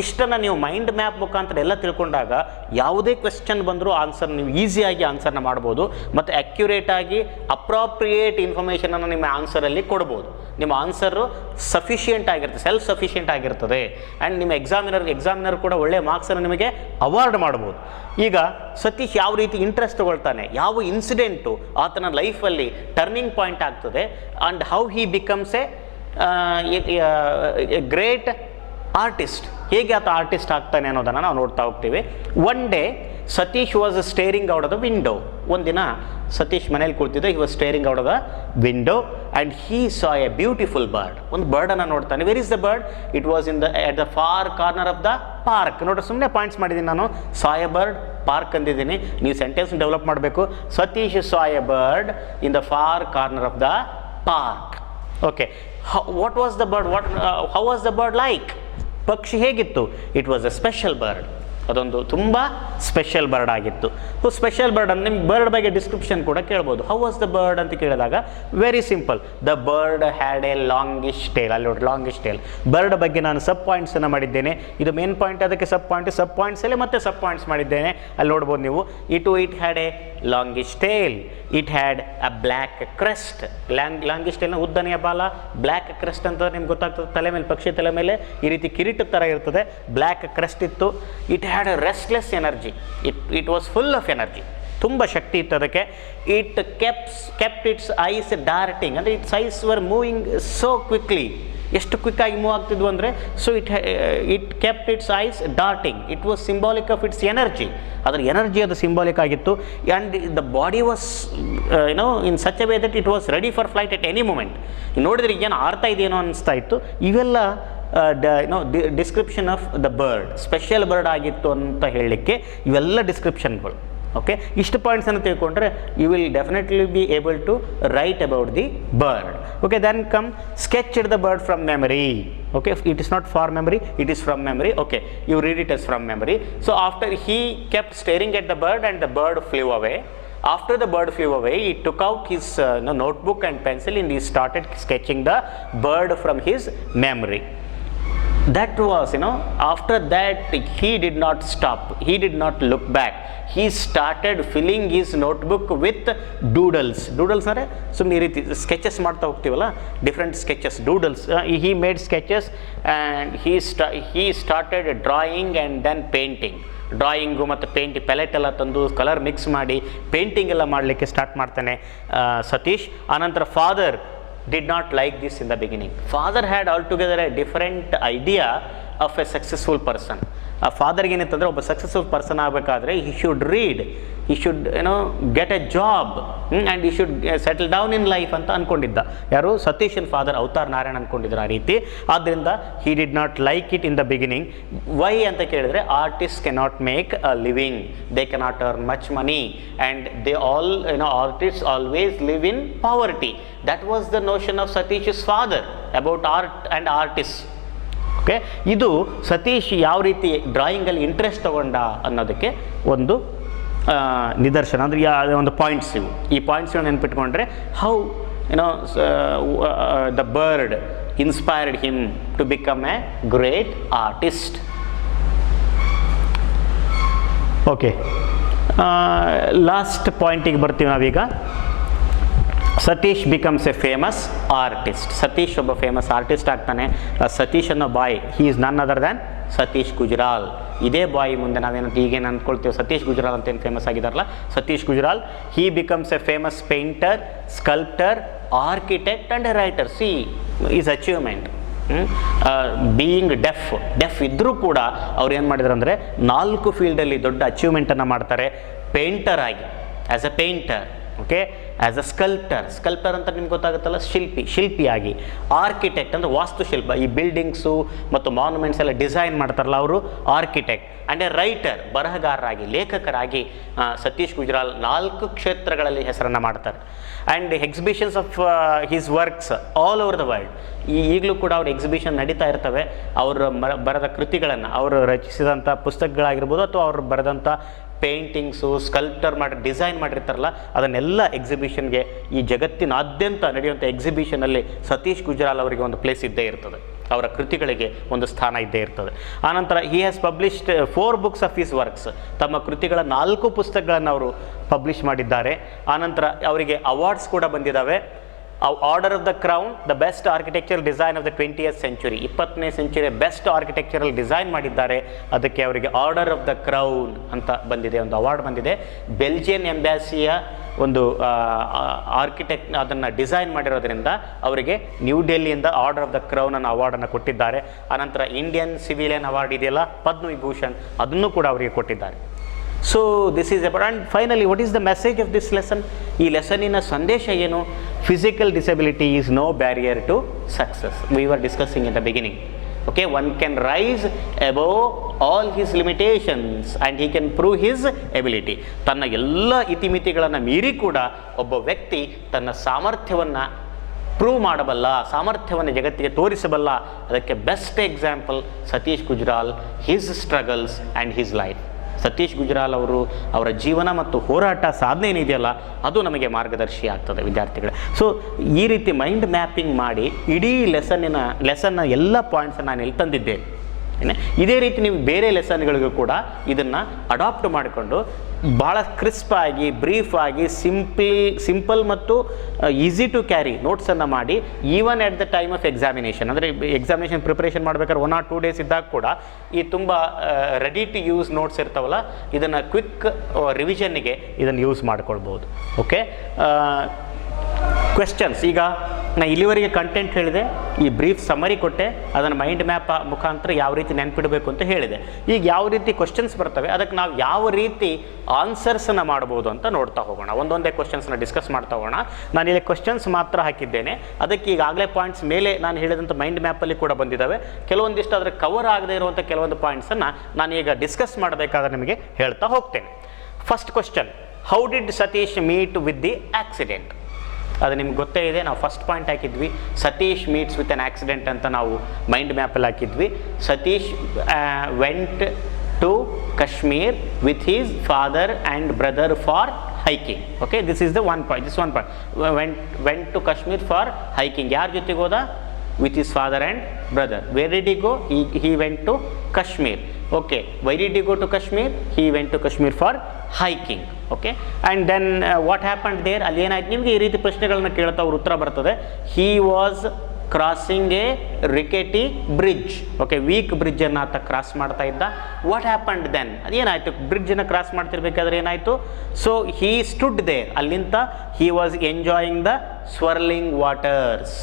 ಇಷ್ಟನ್ನು ನೀವು ಮೈಂಡ್ ಮ್ಯಾಪ್ ಮುಖಾಂತರ ಎಲ್ಲ ತಿಳ್ಕೊಂಡಾಗ ಯಾವುದೇ ಕ್ವೆಶ್ಚನ್ ಬಂದರೂ ಆನ್ಸರ್ ನೀವು ಈಸಿಯಾಗಿ ಆನ್ಸರ್ನ ಮಾಡ್ಬೋದು, ಮತ್ತು ಅಕ್ಯುರೇಟಾಗಿ ಅಪ್ರಾಪ್ರಿಯೇಟ್ ಇನ್ಫಾರ್ಮೇಷನನ್ನು ನಿಮ್ಮ ಆನ್ಸರಲ್ಲಿ ಕೊಡ್ಬೋದು. ನಿಮ್ಮ ಆನ್ಸರು ಸಫಿಷಿಯೆಂಟ್ ಆಗಿರ್ತದೆ, ಸೆಲ್ಫ್ ಸಫಿಷಿಯೆಂಟ್ ಆಗಿರ್ತದೆ. ಆ್ಯಂಡ್ ನಿಮ್ಮ ಎಕ್ಸಾಮಿನರ್ ಕೂಡ ಒಳ್ಳೆಯ ಮಾರ್ಕ್ಸನ್ನು ನಿಮಗೆ ಅವಾರ್ಡ್ ಮಾಡ್ಬೋದು. ಈಗ ಸತೀಶ್ ಯಾವ ರೀತಿ ಇಂಟ್ರೆಸ್ಟ್ ತಗೊಳ್ತಾನೆ, ಯಾವ ಇನ್ಸಿಡೆಂಟು ಆತನ ಲೈಫಲ್ಲಿ ಟರ್ನಿಂಗ್ ಪಾಯಿಂಟ್ ಆಗ್ತದೆ, and how he becomes A great artist, ಹೇಗೆ ಆತ ಆರ್ಟಿಸ್ಟ್ ಆಗ್ತಾನೆ ಅನ್ನೋದನ್ನು ನಾವು ನೋಡ್ತಾ ಹೋಗ್ತೀವಿ. One day Satish was steering out of the window. ಒಂದಿನ ಸತೀಶ್ ಮನೇಲಿ ಕುಳಿತಿದ್ದ, he was steering out of the window and he saw A beautiful bird. ಒಂದು ಬರ್ಡನ್ನು ನೋಡ್ತಾನೆ. Where is the bird? It was at the far corner of the park. ನೋಡ್ರಿ, ಸುಮ್ಮನೆ points ಮಾಡಿದ್ದೀನಿ ನಾನು. ಸಾ a bird, park ಅಂದಿದ್ದೀನಿ. ನೀವು ಸೆಂಟೆನ್ಸ್ ಡೆವಲಪ್ ಮಾಡಬೇಕು. Satish saw a bird in the far corner of the park. Okay, what was the bird? How was the bird like? ಪಕ್ಷಿ ಹೇಗಿತ್ತು? It was a special bird. ಅದೊಂದು ತುಂಬ special bird ಆಗಿತ್ತು. So special bird ಅಂದರೆ ನಿಮ್ಗೆ bird ಬಗ್ಗೆ description ಕೂಡ ಕೇಳ್ಬೋದು. ಹೌ ವಾಸ್ ದ ಬರ್ಡ್ ಅಂತ ಕೇಳಿದಾಗ very simple, the bird had a longish tail. ಅಲ್ಲಿ ನೋಡಿ, ಲಾಂಗಿಶ್ ಟೇಲ್. ಬರ್ಡ್ ಬಗ್ಗೆ ನಾನು ಸಬ್ ಪಾಯಿಂಟ್ಸನ್ನು ಮಾಡಿದ್ದೇನೆ. ಇದು ಮೇನ್ ಪಾಯಿಂಟ್, ಅದಕ್ಕೆ ಸಬ್ ಪಾಯಿಂಟ್ಸಲ್ಲಿ ಮತ್ತೆ ಸಬ್ ಪಾಯಿಂಟ್ಸ್ ಮಾಡಿದ್ದೇನೆ. ಅಲ್ಲಿ ನೋಡ್ಬೋದು ನೀವು. It had a longish tail, it had a black crest. Longish ಟೇಲ್ನ ಉದ್ದನೆಯ ಬಾಲ, ಬ್ಲ್ಯಾಕ್ ಕ್ರೆಸ್ಟ್ ಅಂತ ನಿಮ್ಗೆ ಗೊತ್ತಾಗ್ತದೆ. ತಲೆ ಮೇಲೆ, ಪಕ್ಷಿ ತಲೆ ಮೇಲೆ ಈ ರೀತಿ ಕಿರೀಟ ಥರ ಇರ್ತದೆ, ಬ್ಲ್ಯಾಕ್ ಕ್ರೆಸ್ಟ್ ಇತ್ತು. It had a restless energy. It was full of energy, ತುಂಬ ಶಕ್ತಿ ಇತ್ತು ಅದಕ್ಕೆ. It kept its eyes darting, ಅಂದರೆ its eyes were moving so quickly. ಎಷ್ಟು ಕ್ವಿಕ್ಕಾಗಿ ಮೂವ್ ಆಗ್ತಿದ್ವು ಅಂದರೆ, so it kept its eyes darting. It was symbolic of its energy. ಅದರ ಎನರ್ಜಿ ಅದು ಸಿಂಬಾಲಿಕ್ ಆಗಿತ್ತು. And the body was in such a way that it was ready for flight at any moment. ನೋಡಿದ್ರೆ ಏನು ಆರ್ತಾ ಇದೆಯೇನೋ ಅನಿಸ್ತಾ ಇತ್ತು. ಇವೆಲ್ಲ description of the bird. Special bird ಆಗಿತ್ತು ಅಂತ ಹೇಳಲಿಕ್ಕೆ ಇವೆಲ್ಲ ಡಿಸ್ಕ್ರಿಪ್ಷನ್ಗಳು. ಓಕೆ, ಇಷ್ಟು ಪಾಯಿಂಟ್ಸನ್ನು ತಿಳ್ಕೊಂಡ್ರೆ you will definitely be able to write about the bird. Okay, then come sketched the bird from memory. Okay, it is not for memory, it is from memory. Okay, you read it as from memory. So after he kept staring at the bird and the bird flew away. After the bird flew away, he took out his notebook and pencil and he started sketching the bird from his memory. that was, after that he did not stop, he did not look back, he started filling his notebook with doodles. ಅಂದರೆ ಸುಮ್ಮನೆ ಈ ರೀತಿ sketches ಮಾಡ್ತಾ ಹೋಗ್ತೀವಲ್ಲ, different sketches, doodles. he made sketches and he started drawing and then painting. Drawing ಮತ್ತು pellet ಎಲ್ಲ ತಂದು colour mix ಮಾಡಿ ಪೇಂಟಿಂಗ್ ಎಲ್ಲ ಮಾಡಲಿಕ್ಕೆ ಸ್ಟಾರ್ಟ್ ಮಾಡ್ತಾನೆ ಸತೀಶ್. ಆನಂತರ father did not like this in the beginning. Father had altogether a different idea of a successful person. ಆ ಫಾದರ್ಗೆ ಏನಂತಂದರೆ ಒಬ್ಬ ಸಕ್ಸಸ್ಫುಲ್ ಪರ್ಸನ್ ಆಗಬೇಕಾದ್ರೆ he should read, he should get a job and he should settle down in life ಅಂತ ಅಂದ್ಕೊಂಡಿದ್ದ. ಯಾರು? Satheesan father Avtar Narayan ಅಂದ್ಕೊಂಡಿದ್ರು ಆ ರೀತಿ. ಆದ್ದರಿಂದ he did not like it in the beginning. Why ಅಂತ ಕೇಳಿದ್ರೆ artists cannot make a living, they cannot earn much money and they all artists always live in poverty. That was the notion of Satish's father about art and artists. Okay, ಇದು ಸತೀಶ್ ಯಾವ ರೀತಿ ಡ್ರಾಯಿಂಗಲ್ಲಿ interest ತಗೊಂಡ ಅನ್ನೋದಕ್ಕೆ ಒಂದು ನಿದರ್ಶನ. ಅಂದರೆ ಒಂದು ಪಾಯಿಂಟ್ಸ್ ಇವು. ಈ ಪಾಯಿಂಟ್ಸ್ಗಳು ನೆನ್ಪಿಟ್ಕೊಂಡ್ರೆ how the bird inspired him to become a great artist. Okay, last ಪಾಯಿಂಟಿಗೆ ಬರ್ತೀವಿ ನಾವೀಗ. Satish becomes a famous artist. Satish ಒಬ್ಬ ಫೇಮಸ್ ಆರ್ಟಿಸ್ಟ್ ಆಗ್ತಾನೆ. ಸತೀಶ್ ಅನ್ನೋ boy, he is none other than Satish Gujral. ಇದೇ ಬಾಯ್ ಮುಂದೆ ನಾವೇನು ಈಗೇನು ಅಂದ್ಕೊಳ್ತೀವಿ, ಸತೀಶ್ ಗುಜ್ರಾಲ್ ಅಂತ ಏನು ಫೇಮಸ್ ಆಗಿದಾರಲ್ಲ, Satish Gujral. He becomes a famous painter, sculptor, architect and a writer. See his achievement. Being deaf ಇದ್ದರೂ ಕೂಡ ಅವ್ರು ಏನು ಮಾಡಿದ್ರು ಅಂದರೆ 4 ಫೀಲ್ಡಲ್ಲಿ ದೊಡ್ಡ ಅಚೀವ್ಮೆಂಟನ್ನು ಮಾಡ್ತಾರೆ. ಪೇಂಟರ್ ಆಗಿ, as A painter, okay, as a sculptor ಅಂತ ನಿಮ್ಗೆ ಗೊತ್ತಾಗುತ್ತಲ್ಲ, ಶಿಲ್ಪಿಯಾಗಿ. ಆರ್ಕಿಟೆಕ್ಟ್ ಅಂದರೆ ವಾಸ್ತುಶಿಲ್ಪ, ಈ ಬಿಲ್ಡಿಂಗ್ಸು ಮತ್ತು ಮಾನ್ಯುಮೆಂಟ್ಸ್ ಎಲ್ಲ ಡಿಸೈನ್ ಮಾಡ್ತಾರಲ್ಲ ಅವರು ಆರ್ಕಿಟೆಕ್ಟ್. ಆ್ಯಂಡ್ ಎ ರೈಟರ್, ಬರಹಗಾರರಾಗಿ, ಲೇಖಕರಾಗಿ ಸತೀಶ್ ಗುಜ್ರಾಲ್ 4 ಕ್ಷೇತ್ರಗಳಲ್ಲಿ ಹೆಸರನ್ನು ಮಾಡ್ತಾರೆ. And exhibitions of his works all over the world. ಈಗಲೂ ಕೂಡ ಅವ್ರ ಎಕ್ಸಿಬಿಷನ್ ನಡೀತಾ ಇರ್ತವೆ. ಅವರು ಬರೆದ ಕೃತಿಗಳನ್ನು, ಅವರು ರಚಿಸಿದಂಥ ಪುಸ್ತಕಗಳಾಗಿರ್ಬೋದು ಅಥವಾ ಅವರು ಬರೆದಂಥ ಪೇಂಟಿಂಗ್ಸು, ಸ್ಕಲ್ಪ್ಟರ್ ಡಿಸೈನ್ ಮಾಡಿರ್ತಾರಲ್ಲ, ಅದನ್ನೆಲ್ಲ ಎಕ್ಸಿಬಿಷನ್ಗೆ, ಈ ಜಗತ್ತಿನಾದ್ಯಂತ ನಡೆಯುವಂಥ ಎಕ್ಸಿಬಿಷನಲ್ಲಿ ಸತೀಶ್ ಗುಜ್ರಾಲ್ ಅವರಿಗೆ ಒಂದು ಪ್ಲೇಸ್ ಇದ್ದೇ ಇರ್ತದೆ. ಅವರ ಕೃತಿಗಳಿಗೆ ಒಂದು ಸ್ಥಾನ ಇದ್ದೇ ಇರ್ತದೆ. ಆನಂತರ he has published 4 books of his works. ತಮ್ಮ ಕೃತಿಗಳ 4 ಪುಸ್ತಕಗಳನ್ನು ಅವರು ಪಬ್ಲಿಷ್ ಮಾಡಿದ್ದಾರೆ. ಆನಂತರ ಅವರಿಗೆ ಅವಾರ್ಡ್ಸ್ ಕೂಡ ಬಂದಿದ್ದಾವೆ. Order of the crown, the best architectural design of the 20th century, 20ನೇ ಸೆಂಚುರಿ ಬೆಸ್ಟ್ ಆರ್ಕಿಟೆಕ್ಚರಲ್ ಡಿಸೈನ್ ಮಾಡಿದ್ದಾರೆ. ಅದಕ್ಕೆ ಅವರಿಗೆ ಆರ್ಡರ್ ಆಫ್ ದ ಕ್ರೌನ್ ಅಂತ ಬಂದಿದೆ, ಒಂದು ಅವಾರ್ಡ್ ಬಂದಿದೆ. ಬೆಲ್ಜಿಯನ್ ಎಂಬಾಸಿಯ ಒಂದು ಆರ್ಕಿಟೆಕ್ಟ್ ಅದನ್ನು ಡಿಸೈನ್ ಮಾಡಿರೋದ್ರಿಂದ ಅವರಿಗೆ ನ್ಯೂ ಡೆಲ್ಲಿಯಿಂದ ಆರ್ಡರ್ ಆಫ್ ದ ಕ್ರೌನ್ ಅನ್ನೋ ಅವಾರ್ಡನ್ನು ಕೊಟ್ಟಿದ್ದಾರೆ. ಆನಂತರ ಇಂಡಿಯನ್ ಸಿವಿಲಿಯನ್ ಅವಾರ್ಡ್ ಇದೆಯಲ್ಲ, ಪದ್ಮವಿಭೂಷಣ್, ಅದನ್ನು ಕೂಡ ಅವರಿಗೆ ಕೊಟ್ಟಿದ್ದಾರೆ. So this is about. And finally what is the message of this lesson? ಈ ಲೆಸನ್ನಿನ ಸಂದೇಶ ಏನು? Physical disability is no barrier to success. We were discussing in the beginning. Okay, one can rise above all his limitations and he can prove his ability. ತನ್ನ ಎಲ್ಲ ಇತಿಮಿತಿಗಳನ್ನು ಮೀರಿ ಕೂಡ ಒಬ್ಬ ವ್ಯಕ್ತಿ ತನ್ನ ಸಾಮರ್ಥ್ಯವನ್ನು ಪ್ರೂವ್ ಮಾಡಬಲ್ಲ, ಸಾಮರ್ಥ್ಯವನ್ನು ಜಗತ್ತಿಗೆ ತೋರಿಸಬಲ್ಲ. ಅದಕ್ಕೆ best example Satish Gujral, his struggles and his life. Satish Gujral ಅವರು, ಅವರ ಜೀವನ ಮತ್ತು ಹೋರಾಟ, ಸಾಧನೆ ಏನಿದೆಯಲ್ಲ, ಅದು ನಮಗೆ ಮಾರ್ಗದರ್ಶಿ ಆಗ್ತದೆ ವಿದ್ಯಾರ್ಥಿಗಳೇ. ಸೊ ಈ ರೀತಿ ಮೈಂಡ್ ಮ್ಯಾಪಿಂಗ್ ಮಾಡಿ ಇಡೀ ಲೆಸನ್ನ ಎಲ್ಲ ಪಾಯಿಂಟ್ಸನ್ನು ನಾನು ಇಲ್ಲಿ ತಂದಿದ್ದೇನೆ. ಇದೇ ರೀತಿ ನೀವು ಬೇರೆ ಲೆಸನ್ಗಳಿಗೂ ಕೂಡ ಇದನ್ನು ಅಡಾಪ್ಟ್ ಮಾಡಿಕೊಂಡು ಭಾಳ ಕ್ರಿಸ್ಪಾಗಿ, ಬ್ರೀಫಾಗಿ, ಸಿಂಪಲ್ ಮತ್ತು ಈಸಿ ಟು ಕ್ಯಾರಿ ನೋಟ್ಸನ್ನು ಮಾಡಿ, even at the time of examination, ಅಂದರೆ ಎಕ್ಸಾಮಿನೇಷನ್ ಪ್ರಿಪ್ರೇಷನ್ ಮಾಡ್ಬೇಕಾದ್ರೆ 1 or 2 days ಇದ್ದಾಗ ಕೂಡ ಈ ತುಂಬ ರೆಡಿ ಟು ಯೂಸ್ ನೋಟ್ಸ್ ಇರ್ತಾವಲ್ಲ, ಇದನ್ನು ಕ್ವಿಕ್ ರಿವಿಷನ್ನಿಗೆ ಇದನ್ನು ಯೂಸ್ ಮಾಡ್ಕೊಳ್ಬೋದು. Okay, questions. ಈಗ ನಾನು ಇಲ್ಲಿವರೆಗೆ ಕಂಟೆಂಟ್ ಹೇಳಿದೆ, ಈ ಬ್ರೀಫ್ ಸಮರಿ ಕೊಟ್ಟೆ, ಅದನ್ನು ಮೈಂಡ್ ಮ್ಯಾಪ್ ಮುಖಾಂತರ ಯಾವ ರೀತಿ ನೆನ್ಪಿಡಬೇಕು ಅಂತ ಹೇಳಿದೆ. ಈಗ ಯಾವ ರೀತಿ ಕ್ವೆಶ್ಚನ್ಸ್ ಬರ್ತವೆ, ಅದಕ್ಕೆ ನಾವು ಯಾವ ರೀತಿ ಆನ್ಸರ್ಸನ್ನು ಮಾಡ್ಬೋದು ಅಂತ ನೋಡ್ತಾ ಹೋಗೋಣ. ಒಂದೊಂದೇ ಕ್ವೆಶ್ಚನ್ಸ್ನ ಡಿಸ್ಕಸ್ ಮಾಡ್ತಾ ಹೋಗೋಣ. ನಾನು ಇಲ್ಲಿ ಕ್ವೆಶ್ಚನ್ಸ್ ಮಾತ್ರ ಹಾಕಿದ್ದೇನೆ. ಅದಕ್ಕೆ ಈಗಾಗಲೇ ಪಾಯಿಂಟ್ಸ್ ಮೇಲೆ ನಾನು ಹೇಳಿದಂಥ ಮೈಂಡ್ ಮ್ಯಾಪಲ್ಲಿ ಕೂಡ ಬಂದಿದ್ದಾವೆ. ಕೆಲವೊಂದಿಷ್ಟು ಅದರ ಕವರ್ ಆಗದೇ ಇರುವಂಥ ಕೆಲವೊಂದು ಪಾಯಿಂಟ್ಸನ್ನು ನಾನು ಈಗ ಡಿಸ್ಕಸ್ ಮಾಡಬೇಕಾದ್ರೆ ನಿಮಗೆ ಹೇಳ್ತಾ ಹೋಗ್ತೇನೆ. First question, how did Satish meet with the accident? ಅದು ನಿಮ್ಗೆ ಗೊತ್ತೇ ಇದೆ. ನಾವು ಫಸ್ಟ್ ಪಾಯಿಂಟ್ ಹಾಕಿದ್ವಿ, Satish meets with an accident ಅಂತ ನಾವು ಮೈಂಡ್ ಮ್ಯಾಪಲ್ಲಿ ಹಾಕಿದ್ವಿ. Satish went to Kashmir with his father and brother for hiking. Okay, this is the one point. Went to Kashmir for hiking. ಯಾರ ಜೊತೆಗೆ ಹೋದ? with his father and brother. Where did he go? He went to Kashmir. Okay, why did he go to Kashmir? He went to Kashmir for hiking. Okay, and then what happened there? ಅಲ್ಲಿ ಏನಾಯ್ತು, ನಿಮಗೆ ಈ ರೀತಿ ಪ್ರಶ್ನೆಗಳನ್ನ ಕೇಳ್ತಾ ಅವ್ರ ಉತ್ತರ ಬರ್ತದೆ. He was crossing a rickety bridge. Okay, weak ಬ್ರಿಡ್ಜನ್ನು ಆತ ಕ್ರಾಸ್ ಮಾಡ್ತಾ ಇದ್ದ. What happened then? ಅದೇನಾಯಿತು, ಬ್ರಿಡ್ಜನ್ನು ಕ್ರಾಸ್ ಮಾಡ್ತಿರ್ಬೇಕಾದ್ರೆ ಏನಾಯಿತು? ಸೊ ಹೀ ಸ್ಟುಡ್ ದೇರ್, ಅಲ್ಲಿಂದ he was enjoying the swirling waters.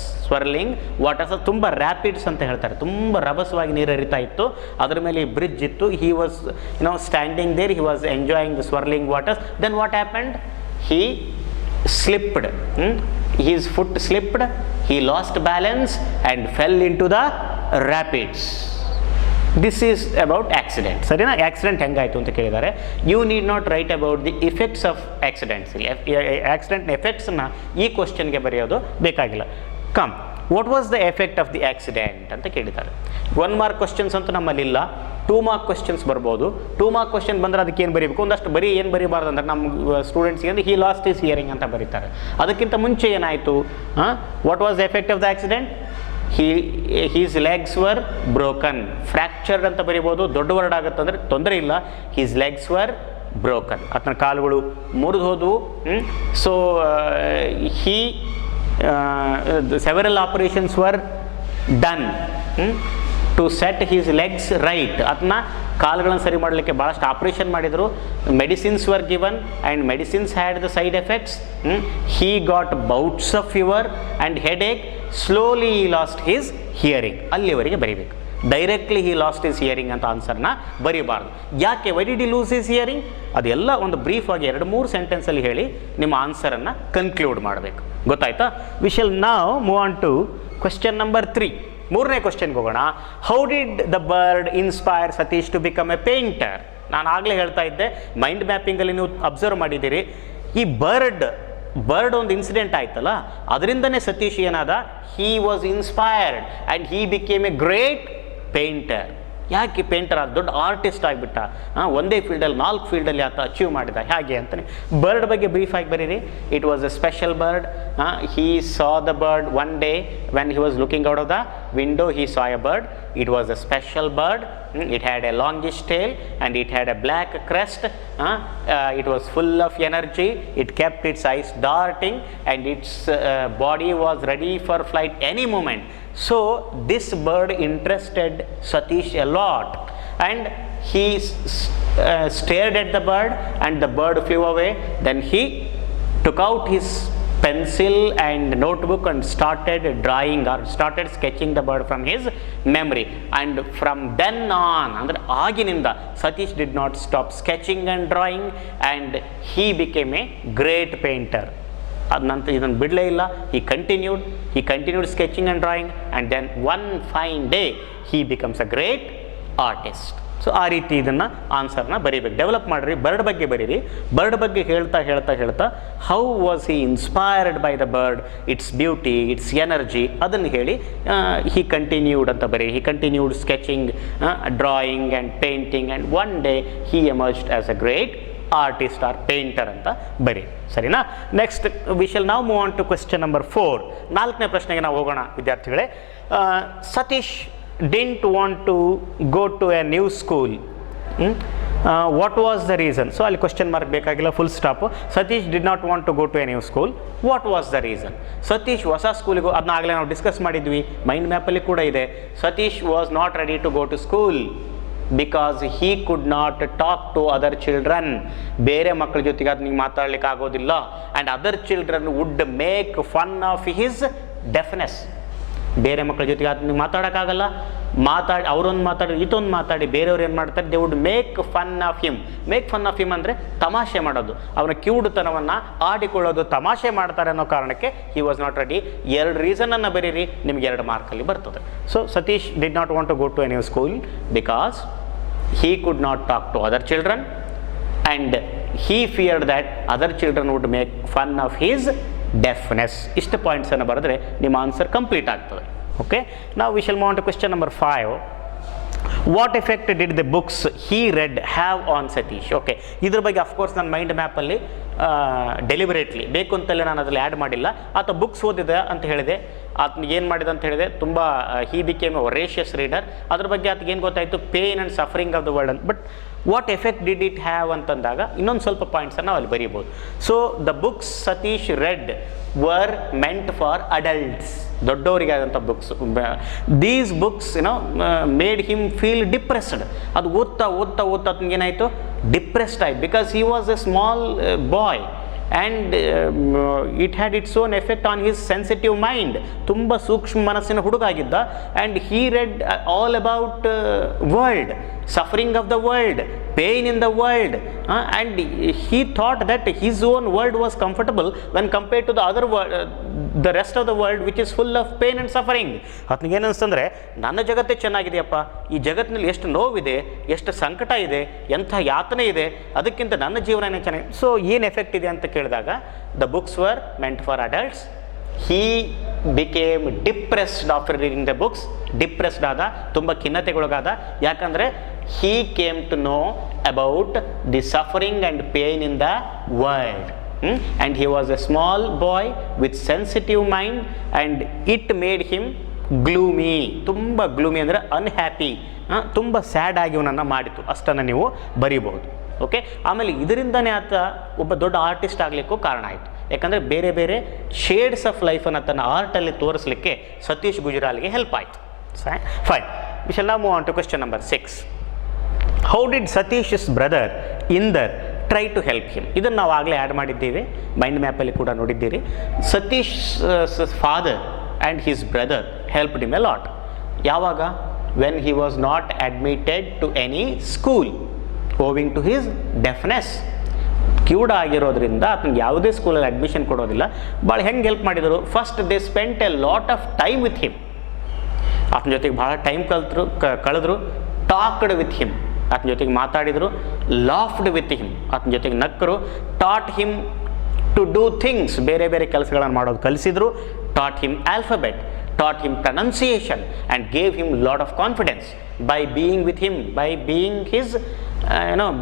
ತುಂಬ ರ್ಯಾಪಿಡ್ಸ್ ಅಂತ ಹೇಳ್ತಾರೆ, ತುಂಬ ರಭಸವಾಗಿ ನೀರು ಹರಿತಾ ಇತ್ತು, ಅದರ ಮೇಲೆ ಈ ಬ್ರಿಡ್ಜ್ ಇತ್ತು. He was standing there, he was enjoying the swirling waters. Then what happened? He slipped. His foot slipped, he lost balance and fell into the rapids. This is about accident. ಸರಿನಾ? Accident ಹೆಂಗಾಯಿತು ಅಂತ ಕೇಳಿದ್ದಾರೆ. You need not write about the effects of accidents. ಆಕ್ಸಿಡೆಂಟ್ನ ಎಫೆಕ್ಟ್ಸನ್ನು ಈ ಕ್ವಶನ್ಗೆ ಬರೆಯೋದು ಬೇಕಾಗಿಲ್ಲ. Come, what was the effect of the accident ಅಂತ ಕೇಳಿದ್ದಾರೆ. 1 ಮಾರ್ಕ್ ಕ್ವಶನ್ಸ್ ಅಂತೂ ನಮ್ಮಲ್ಲಿಲ್ಲ, 2 ಮಾರ್ಕ್ ಕ್ವಶನ್ಸ್ ಬರ್ಬೋದು. 2 ಮಾರ್ಕ್ ಕ್ವಶನ್ ಬಂದರೆ ಅದಕ್ಕೆ ಏನು ಬರೀಬೇಕು? ಒಂದಷ್ಟು ಬರೀ ಏನು ಬರೀಬಾರ್ದು ಅಂದ್ರೆ ನಮ್ಮ ಸ್ಟೂಡೆಂಟ್ಸ್ಗೆ ಅಂದರೆ ಹಿ ಲಾಸ್ಟ್ ಈಸ್ ಹಿಯರಿಂಗ್ ಅಂತ ಬರೀತಾರೆ. ಅದಕ್ಕಿಂತ ಮುಂಚೆ ಏನಾಯಿತು? What was the effect of the accident? His legs were broken. Fractured ಅಂತ ಬರೀಬೋದು, ದೊಡ್ಡ ವರ್ಡ್ ಆಗುತ್ತೆ ಅಂದರೆ ತೊಂದರೆ ಇಲ್ಲ. ಹೀಸ್ ಲೆಗ್ಸ್ ವರ್ ಬ್ರೋಕನ್, ಆತನ ಕಾಲುಗಳು ಮುರಿದು ಹೋದವು. So he several operations were done to set his legs right. ಅದನ್ನ ಕಾಲುಗಳನ್ನು ಸರಿ ಮಾಡಲಿಕ್ಕೆ ಭಾಳಷ್ಟು ಆಪರೇಷನ್ ಮಾಡಿದರು. Medicines were given and medicines had the side effects. He got bouts of fever and headache. Slowly he lost his hearing. ಅಲ್ಲಿವರೆಗೆ ಬರೀಬೇಕು. Directly he lost his hearing ಅಂತ ಆನ್ಸರ್ನ ಬರೀಬಾರ್ದು. ಯಾಕೆ? Why did he lose his hearing? ಅದೆಲ್ಲ ಒಂದು brief ಆಗಿ 2-3 ಸೆಂಟೆನ್ಸಲ್ಲಿ ಹೇಳಿ ನಿಮ್ಮ ಆನ್ಸರನ್ನು ಕನ್ಕ್ಲೂಡ್ ಮಾಡಬೇಕು. ಗೊತ್ತಾಯ್ತಾ? ವಿ ಶಲ್ ನಾವ್ move on to question number 3. 3ನೇ ಕ್ವೆಶ್ಚನ್ಗೆ ಹೋಗೋಣ. How did the bird inspire Satish to become a painter? ನಾನು ಆಗಲೇ ಹೇಳ್ತಾ ಇದ್ದೆ, ಮೈಂಡ್ ಮ್ಯಾಪಿಂಗಲ್ಲಿ ನೀವು ಅಬ್ಸರ್ವ್ ಮಾಡಿದ್ದೀರಿ. ಈ ಬರ್ಡ್ ಒಂದು ಇನ್ಸಿಡೆಂಟ್ ಆಯ್ತಲ್ಲ, ಅದರಿಂದನೇ ಸತೀಶ್ ಏನಾದ? He was inspired and he became A great painter. ಯಾಕೆ ಪೇಂಟರ್ ಆದ? ದೊಡ್ಡ ಆರ್ಟಿಸ್ಟ್ ಆಗಿಬಿಟ್ಟ. ಒಂದೇ ಫೀಲ್ಡಲ್ಲಿ 4 ಫೀಲ್ಡಲ್ಲಿ ಆತ ಅಚೀವ್ ಮಾಡಿದ. ಹೇಗೆ ಅಂತಾನೆ ಬರ್ಡ್ ಬಗ್ಗೆ ಬ್ರೀಫ್ ಆಗಿ ಬರೀರಿ. It was a special bird. Hi saw the bird one day when he was looking out of the window. Hi saw A bird. It was a special bird. It had a longish tail and it had a black crest. It was full of energy. It kept its eyes darting and its body was ready for flight any moment. So this bird interested Satish a lot, and he stared at the bird and the bird flew away. Then he took out his pencil and notebook and started drawing or started sketching the bird from his memory. And from then on, andre agininda Satish did not stop sketching and drawing, and he became a great painter. ಅದಂತ ಇದನ್ನು ಬಿಡಲೇ ಇಲ್ಲ. he continued sketching and drawing, and then one fine day he becomes a great artist. So ಆ ರೀತಿ ಇದನ್ನು ಆನ್ಸರ್ನ ಬರೀಬೇಕು. Develop ಮಾಡಿರಿ, bird ಬಗ್ಗೆ ಬರೀರಿ. ಬರ್ಡ್ ಬಗ್ಗೆ ಹೇಳ್ತಾ how was he inspired by the bird, its beauty, its energy, ಅದನ್ನು ಹೇಳಿ ಹಿ ಕಂಟಿನ್ಯೂಡ್ ಅಂತ ಬರೀರಿ. He continued sketching, drawing and painting, and one day he emerged as a great artist or painter ಅಂತ ಬರೀ. ಸರಿನಾ? Next we shall ನಾವ್ move on to question number 4. 4ನೇ ಪ್ರಶ್ನೆಗೆ ನಾವು ಹೋಗೋಣ ವಿದ್ಯಾರ್ಥಿಗಳೇ. Satish didn't want to go to a new school. What was the reason? So ಅಲ್ಲಿ ಕ್ವೆಶ್ಚನ್ ಮಾರ್ಕ್ ಬೇಕಾಗಿಲ್ಲ, full stop. Satish did not want to go to a new school. What was the reason? Satish ಹೊಸ ಸ್ಕೂಲಿಗೆ, ಅದನ್ನ ಆಗಲೇ ನಾವು ಡಿಸ್ಕಸ್ ಮಾಡಿದ್ವಿ, mind ಮ್ಯಾಪಲ್ಲಿ ಕೂಡ ಇದೆ. Satish was not ready to go to school because he could not talk to other children. ಬೇರೆ ಮಕ್ಕಳ ಜೊತೆಗೆ ಅದನ್ನ ಮಾತಾಡ್ಲಿಕ್ಕೆ ಆಗೋದಿಲ್ಲ. And other children would make fun of his deafness. ಬೇರೆ ಮಕ್ಕಳ ಜೊತೆಗೆ ಅದನ್ನ ಮಾತಾಡೋಕ್ಕಾಗಲ್ಲ. ಅವರೊಂದು ಮಾತಾಡಿ ಇದೊಂದು ಮಾತಾಡಿ ಬೇರೆಯವ್ರು ಏನು ಮಾಡ್ತಾರೆ? They would make fun of him. Make fun of him ಅಂದರೆ ತಮಾಷೆ ಮಾಡೋದು, ಅವನ ಕ್ಯೂಡ್ತನವನ್ನು ಆಡಿಕೊಳ್ಳೋದು, ತಮಾಷೆ ಮಾಡ್ತಾರೆ ಅನ್ನೋ ಕಾರಣಕ್ಕೆ ಹಿ ವಾಸ್ ನಾಟ್ ರೆಡಿ. 2 ರೀಸನನ್ನು ಬರೀರಿ, ನಿಮ್ಗೆ 2 ಮಾರ್ಕಲ್ಲಿ ಬರ್ತದೆ. So Satish did not want to go to a new school because he could not talk to other children and he feared that other children would make fun of his deafness. ಇಷ್ಟು ಪಾಯಿಂಟ್ಸನ್ನು ಬರೆದ್ರೆ ನಿಮ್ಮ answer complete ಆಗ್ತದೆ. Okay, ನಾವು we shall move on to question number 5. What effect did the books he read have on Satish? Okay, ಇದ್ರ ಬಗ್ಗೆ of course ನನ್ನ mind ಮ್ಯಾಪಲ್ಲಿ deliberately ಬೇಕು ಅಂತಲೇ ನಾನು ಅದರಲ್ಲಿ ಆ್ಯಡ್ ಮಾಡಿಲ್ಲ. ಆತ ಬುಕ್ಸ್ ಓದಿದೆ ಅಂತ ಹೇಳಿದೆ. ಆತನಿಗೆ ಏನು ಮಾಡಿದ ಅಂತ ಹೇಳಿದೆ, ತುಂಬ he became a voracious reader. ಅದ್ರ ಬಗ್ಗೆ ಆತಗೆ ಏನು ಗೊತ್ತಾಯಿತು, pain and suffering of the world ಅಂತ. But what effect did it have ಅಂತಂದಾಗ ಇನ್ನೊಂದು ಸ್ವಲ್ಪ ಪಾಯಿಂಟ್ಸನ್ನು ನಾವು ಅಲ್ಲಿ ಬರೀಬೋದು. So the books Satish read were meant for adults, ದೊಡ್ಡವರಿಗಾದಂಥ books. These books made him feel depressed. ಅದು ಓದ್ತಾ ಓದ್ತಾ ಓದ್ತಾ ಏನಾಯಿತು, ಡಿಪ್ರೆಸ್ಡ್ ಆಯ್ತು. Because he was a small boy and it had its own effect on his sensitive mind. ತುಂಬ ಸೂಕ್ಷ್ಮ ಮನಸ್ಸಿನ ಹುಡುಗ ಆಗಿದ್ದ. And he red all about world, suffering of the world, pain in the world, and he thought that his own world was comfortable when compared to the other world, the rest of the world which is full of pain and suffering. ಆತನಿಗೆ ಏನು ಅನಿಸ್ತಂದರೆ, ನನ್ನ ಜಗತ್ತೇ ಚೆನ್ನಾಗಿದೆಯಪ್ಪ, ಈ ಜಗತ್ತಿನಲ್ಲಿ ಎಷ್ಟು ನೋವಿದೆ, ಎಷ್ಟು ಸಂಕಟ ಇದೆ, ಎಂಥ ಯಾತನೆ ಇದೆ, ಅದಕ್ಕಿಂತ ನನ್ನ ಜೀವನನೇ ಚೆನ್ನಾಗಿ. ಸೊ ಏನು ಎಫೆಕ್ಟ್ ಇದೆ ಅಂತ ಕೇಳಿದಾಗ, the books var meant for adults. Hi became depressed after reading the books. Depressed ಆದ, ತುಂಬ ಖಿನ್ನತೆಗೊಳಗಾದ. ಯಾಕಂದರೆ he came to know about the suffering and pain in the world, and he was a small boy with sensitive mind, and it made him gloomy. ತುಂಬ gloomy ಅಂದರೆ unhappy, ತುಂಬ sad ಆಗಿ ಅವನನ್ನು ಮಾಡಿತು. ಅಷ್ಟನ್ನು ನೀವು ಬರೀಬಹುದು. ಓಕೆ, ಆಮೇಲೆ ಇದರಿಂದನೇ ಆತ ಒಬ್ಬ ದೊಡ್ಡ ಆರ್ಟಿಸ್ಟ್ ಆಗಲಿಕ್ಕೂ ಕಾರಣ ಆಯಿತು. ಯಾಕಂದರೆ ಬೇರೆ ಬೇರೆ ಶೇಡ್ಸ್ ಆಫ್ ಲೈಫನ್ನು ತನ್ನ ಆರ್ಟಲ್ಲಿ ತೋರಿಸಲಿಕ್ಕೆ ಸತೀಶ್ ಗುಜರಾಲ್ಗೆ ಹೆಲ್ಪ್ ಆಯಿತು. Fine, we shall now move on to question number 6. How did Satish's brother Inder try to help him? ಇದನ್ನು ನಾವು ಆಗಲೇ ಆ್ಯಡ್ ಮಾಡಿದ್ದೀವಿ, ಮೈಂಡ್ ಮ್ಯಾಪಲ್ಲಿ ಕೂಡ ನೋಡಿದ್ದೀರಿ. Satish father and his brother helped him a lot. ಯಾವಾಗ? When he was not admitted to any school owing to his deafness. ಕಿವುಡ ಆಗಿರೋದ್ರಿಂದ ಆತನಿಗೆ ಯಾವುದೇ ಸ್ಕೂಲಲ್ಲಿ ಅಡ್ಮಿಷನ್ ಕೊಡೋದಿಲ್ಲ. ಭಾಳ ಹೆಂಗೆ ಹೆಲ್ಪ್ ಮಾಡಿದರು? First they spent a lot of time with him. ಆತನ ಜೊತೆಗೆ ಭಾಳ ಟೈಮ್ ಕಳೆದ್ರು. ಟಾಕ್ಡ್ ವಿತ್ ಹಿಮ್, ಆತನ ಜೊತೆಗೆ ಮಾತಾಡಿದರು. ಲಾಫ್ಡ್ ವಿತ್ ಹಿಮ್, ಆತನ ಜೊತೆಗೆ ನಕ್ಕರು. Taught him to do things, ಬೇರೆ ಬೇರೆ ಕೆಲಸಗಳನ್ನು ಮಾಡೋದು ಕಲಿಸಿದ್ರು. Taught him alphabet, taught him pronunciation, and gave him lot of confidence by being with him, by being his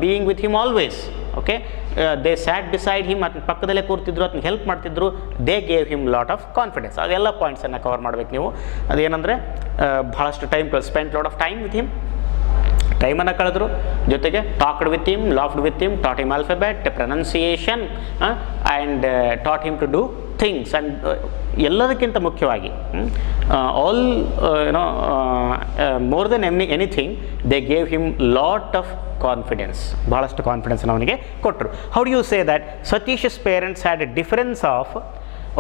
being with him always. Okay, they sat beside him, ಆತನ ಪಕ್ಕದಲ್ಲೇ ಕೂರ್ತಿದ್ರು, ಆತನ help ಮಾಡ್ತಿದ್ರು. They gave him lot of confidence. ಅದೆಲ್ಲ ಪಾಯಿಂಟ್ಸನ್ನು cover ಮಾಡಬೇಕು ನೀವು. ಅದೇನೆಂದರೆ ಭಾಳಷ್ಟು time spend lot of time with him, ಟೈಮನ್ನು ಕಳೆದ್ರು. ಜೊತೆಗೆ talked with him, laughed with him, taught him alphabet, pronunciation, and taught him to do things. And ಎಲ್ಲದಕ್ಕಿಂತ ಮುಖ್ಯವಾಗಿ all more than anything they gave him lot of confidence. ಭಾಳಷ್ಟು ಕಾನ್ಫಿಡೆನ್ಸನ್ನು ಅವನಿಗೆ ಕೊಟ್ಟರು. How do you say that Satish's parents had a difference of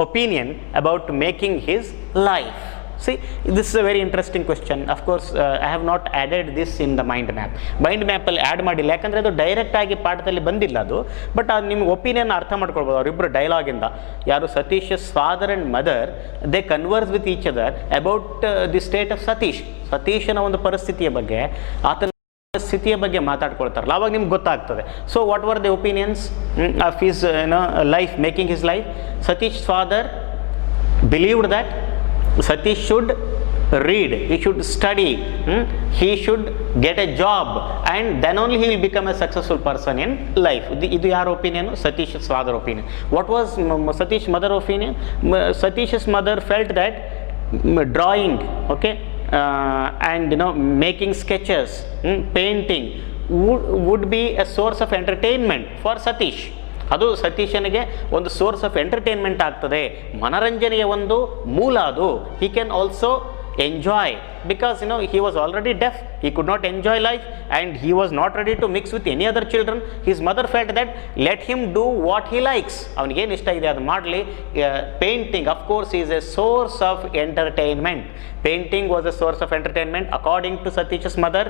opinion about making his life? See, this is a very interesting question. Of course, I have not added this in the mind map. Mind map ಅಲ್ಲಿ add ಮಾಡಿಲ್ಲ, ಯಾಕಂದರೆ ಅದು ಡೈರೆಕ್ಟಾಗಿ ಪಾಠದಲ್ಲಿ ಬಂದಿಲ್ಲ ಅದು. But ಅದು ನಿಮ್ಗೆ ಒಪಿನಿಯನ್ ಅರ್ಥ ಮಾಡ್ಕೊಳ್ಬೋದು. ಅವರಿಬ್ಬರು ಡೈಲಾಗಿಂದ, ಯಾರು Satish's father and mother, they converse with each other about the state of Satish. ಸತೀಶನ ಒಂದು ಪರಿಸ್ಥಿತಿಯ ಬಗ್ಗೆ, ಆತನ ಸ್ಥಿತಿಯ ಬಗ್ಗೆ ಮಾತಾಡ್ಕೊಳ್ತಾರಲ್ಲ, ಅವಾಗ ನಿಮ್ಗೆ ಗೊತ್ತಾಗ್ತದೆ. So what were the opinions of his life, making his life? Satish father believed that Satish should read, he should study, he should get a job, and then only he will become a successful person in life. Idu yar opinion? Satish's father opinion. What was Satish's mother opinion? Satish's mother felt that drawing, okay, and making sketches, painting would be a source of entertainment for Satish. ಅದು ಸತೀಶನಿಗೆ ಒಂದು source of entertainment ಆಗ್ತದೆ, ಮನರಂಜನೆಯ ಒಂದು ಮೂಲ ಅದು. He can also enjoy, because he was already deaf, he could not enjoy life, and he was not ready to mix with any other children. His mother felt that let him do what he likes, ಅವನಿಗೇನು ಇಷ್ಟ ಇದೆ ಅದು ಮಾಡಲಿ. Painting, of course, is a source of entertainment. Painting was a source of entertainment according to Satish's mother,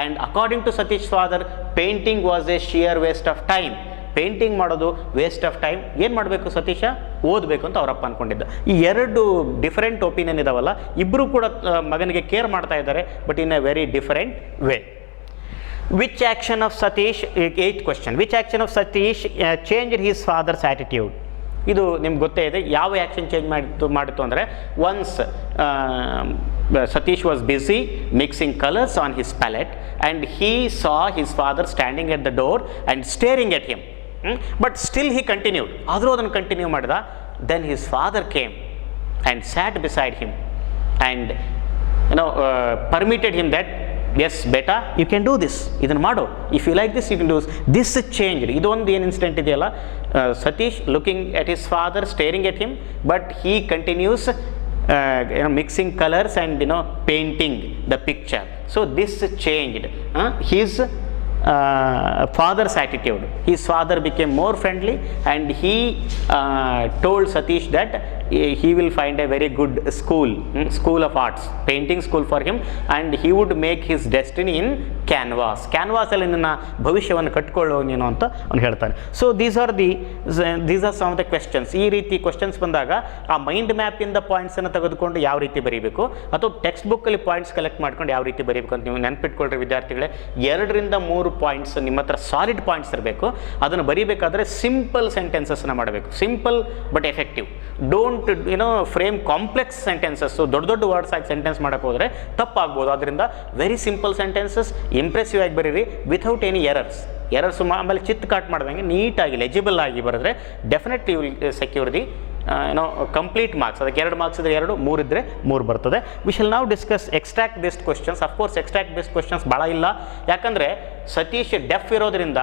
and according to Satish's father, painting was a sheer waste of time. Painting ಮಾಡೋದು waste of time. ಏನು ಮಾಡಬೇಕು ಸತೀಶ? ಓದಬೇಕು ಅಂತ ಅವರಪ್ಪ ಅಂದ್ಕೊಂಡಿದ್ದ. ಈ ಎರಡು different opinion ಇದಾವಲ್ಲ, ಇಬ್ಬರು ಕೂಡ ಮಗನಿಗೆ ಕೇರ್ ಮಾಡ್ತಾ ಇದ್ದಾರೆ, but in a very different way. Which action of Satish, 8th question, which action of Satish changed his father's attitude? ಇದು ನಿಮ್ಗೆ ಗೊತ್ತೇ ಇದೆ. ಯಾವ ಆ್ಯಕ್ಷನ್ ಚೇಂಜ್ ಮಾಡಿತ್ತು ಅಂದರೆ, once Satish was busy mixing colors on his palette, and he saw his father standing at the door and staring at him. But still he continued. ಆದರೂ ಅದನ್ನು continue ಮಾಡಿದ. Then his father came and sat beside him and permitted him that, yes beta, you can do this, ಇದನ್ನು ಮಾಡು, if you like this you can do this. Changed. ಇದೊಂದು ಏನು incident ಇದೆಯಲ್ಲ, Satish looking at his father, staring at him, but he continues mixing colors and painting the picture. So this changed his father's attitude. His father became more friendly, and he told Satish that he will find a very good school of arts, painting school for him, and he would make his destiny in canvas. Canvas ಅಲ್ಲಿ ನನ್ನ ಭವಿಷ್ಯವನ್ನು ಕಟ್ಕೊಳ್ಳೋ ನೀನು ಅಂತ ಅವ್ನು ಹೇಳ್ತಾನೆ. So these are some of the questions. ಈ ರೀತಿ questions ಬಂದಾಗ ಆ ಮೈಂಡ್ ಮ್ಯಾಪಿಂದ ಪಾಯಿಂಟ್ಸನ್ನು ತೆಗೆದುಕೊಂಡು ಯಾವ ರೀತಿ ಬರೀಬೇಕು, ಅಥವಾ ಟೆಕ್ಸ್ಟ್ ಬುಕ್ಕಲ್ಲಿ ಪಾಯಿಂಟ್ಸ್ ಕಲೆಕ್ಟ್ ಮಾಡ್ಕೊಂಡು ಯಾವ ರೀತಿ ಬರೀಬೇಕು ಅಂತ ನೀವು ನೆನ್ಪಿಟ್ಕೊಳ್ರಿ ವಿದ್ಯಾರ್ಥಿಗಳೇ. 2 ರಿಂದ 3 ಪಾಯಿಂಟ್ಸ್ ನಿಮ್ಮ ಹತ್ರ ಸಾಲಿಡ್ ಪಾಯಿಂಟ್ಸ್ ಇರಬೇಕು. ಅದನ್ನು ಬರೀಬೇಕಾದ್ರೆ ಸಿಂಪಲ್ ಸೆಂಟೆನ್ಸಸ್ನ ಮಾಡಬೇಕು, simple but effective. Don't frame complex sentences. ದೊಡ್ಡ ವರ್ಡ್ಸ್ ಆಗಿ ಸೆಂಟೆನ್ಸ್ ಮಾಡೋಕೆ ಹೋದರೆ ತಪ್ಪಾಗ್ಬೋದು. ಅದರಿಂದ ವೆರಿ ಸಿಂಪಲ್ ಸೆಂಟೆನ್ಸಸ್ ಇಂಪ್ರೆಸಿವ್ ಆಗಿ ಬರೀರಿ, ವಿಥೌಟ್ ಎನಿ ಎರರ್ಸ್. ಆಮೇಲೆ ಚಿತ್ ಕಾಟ್ ಮಾಡ್ದಂಗೆ ನೀಟಾಗಿ ಲೆಜಿಬಲ್ ಆಗಿ ಬರೆದ್ರೆ definitely you will secure the complete marks. ಅದಕ್ಕೆ 2 ಮಾರ್ಕ್ಸ್ ಇದ್ದರೆ 2, 3 ಇದ್ದರೆ 3 ಬರ್ತದೆ. ವಿ ಶಿಲ್ ನಾವು discuss extract based questions. Of course extract based questions ಭಾಳ ಇಲ್ಲ, ಯಾಕಂದರೆ ಸತೀಶ್ ಡೆಫ್ ಇರೋದ್ರಿಂದ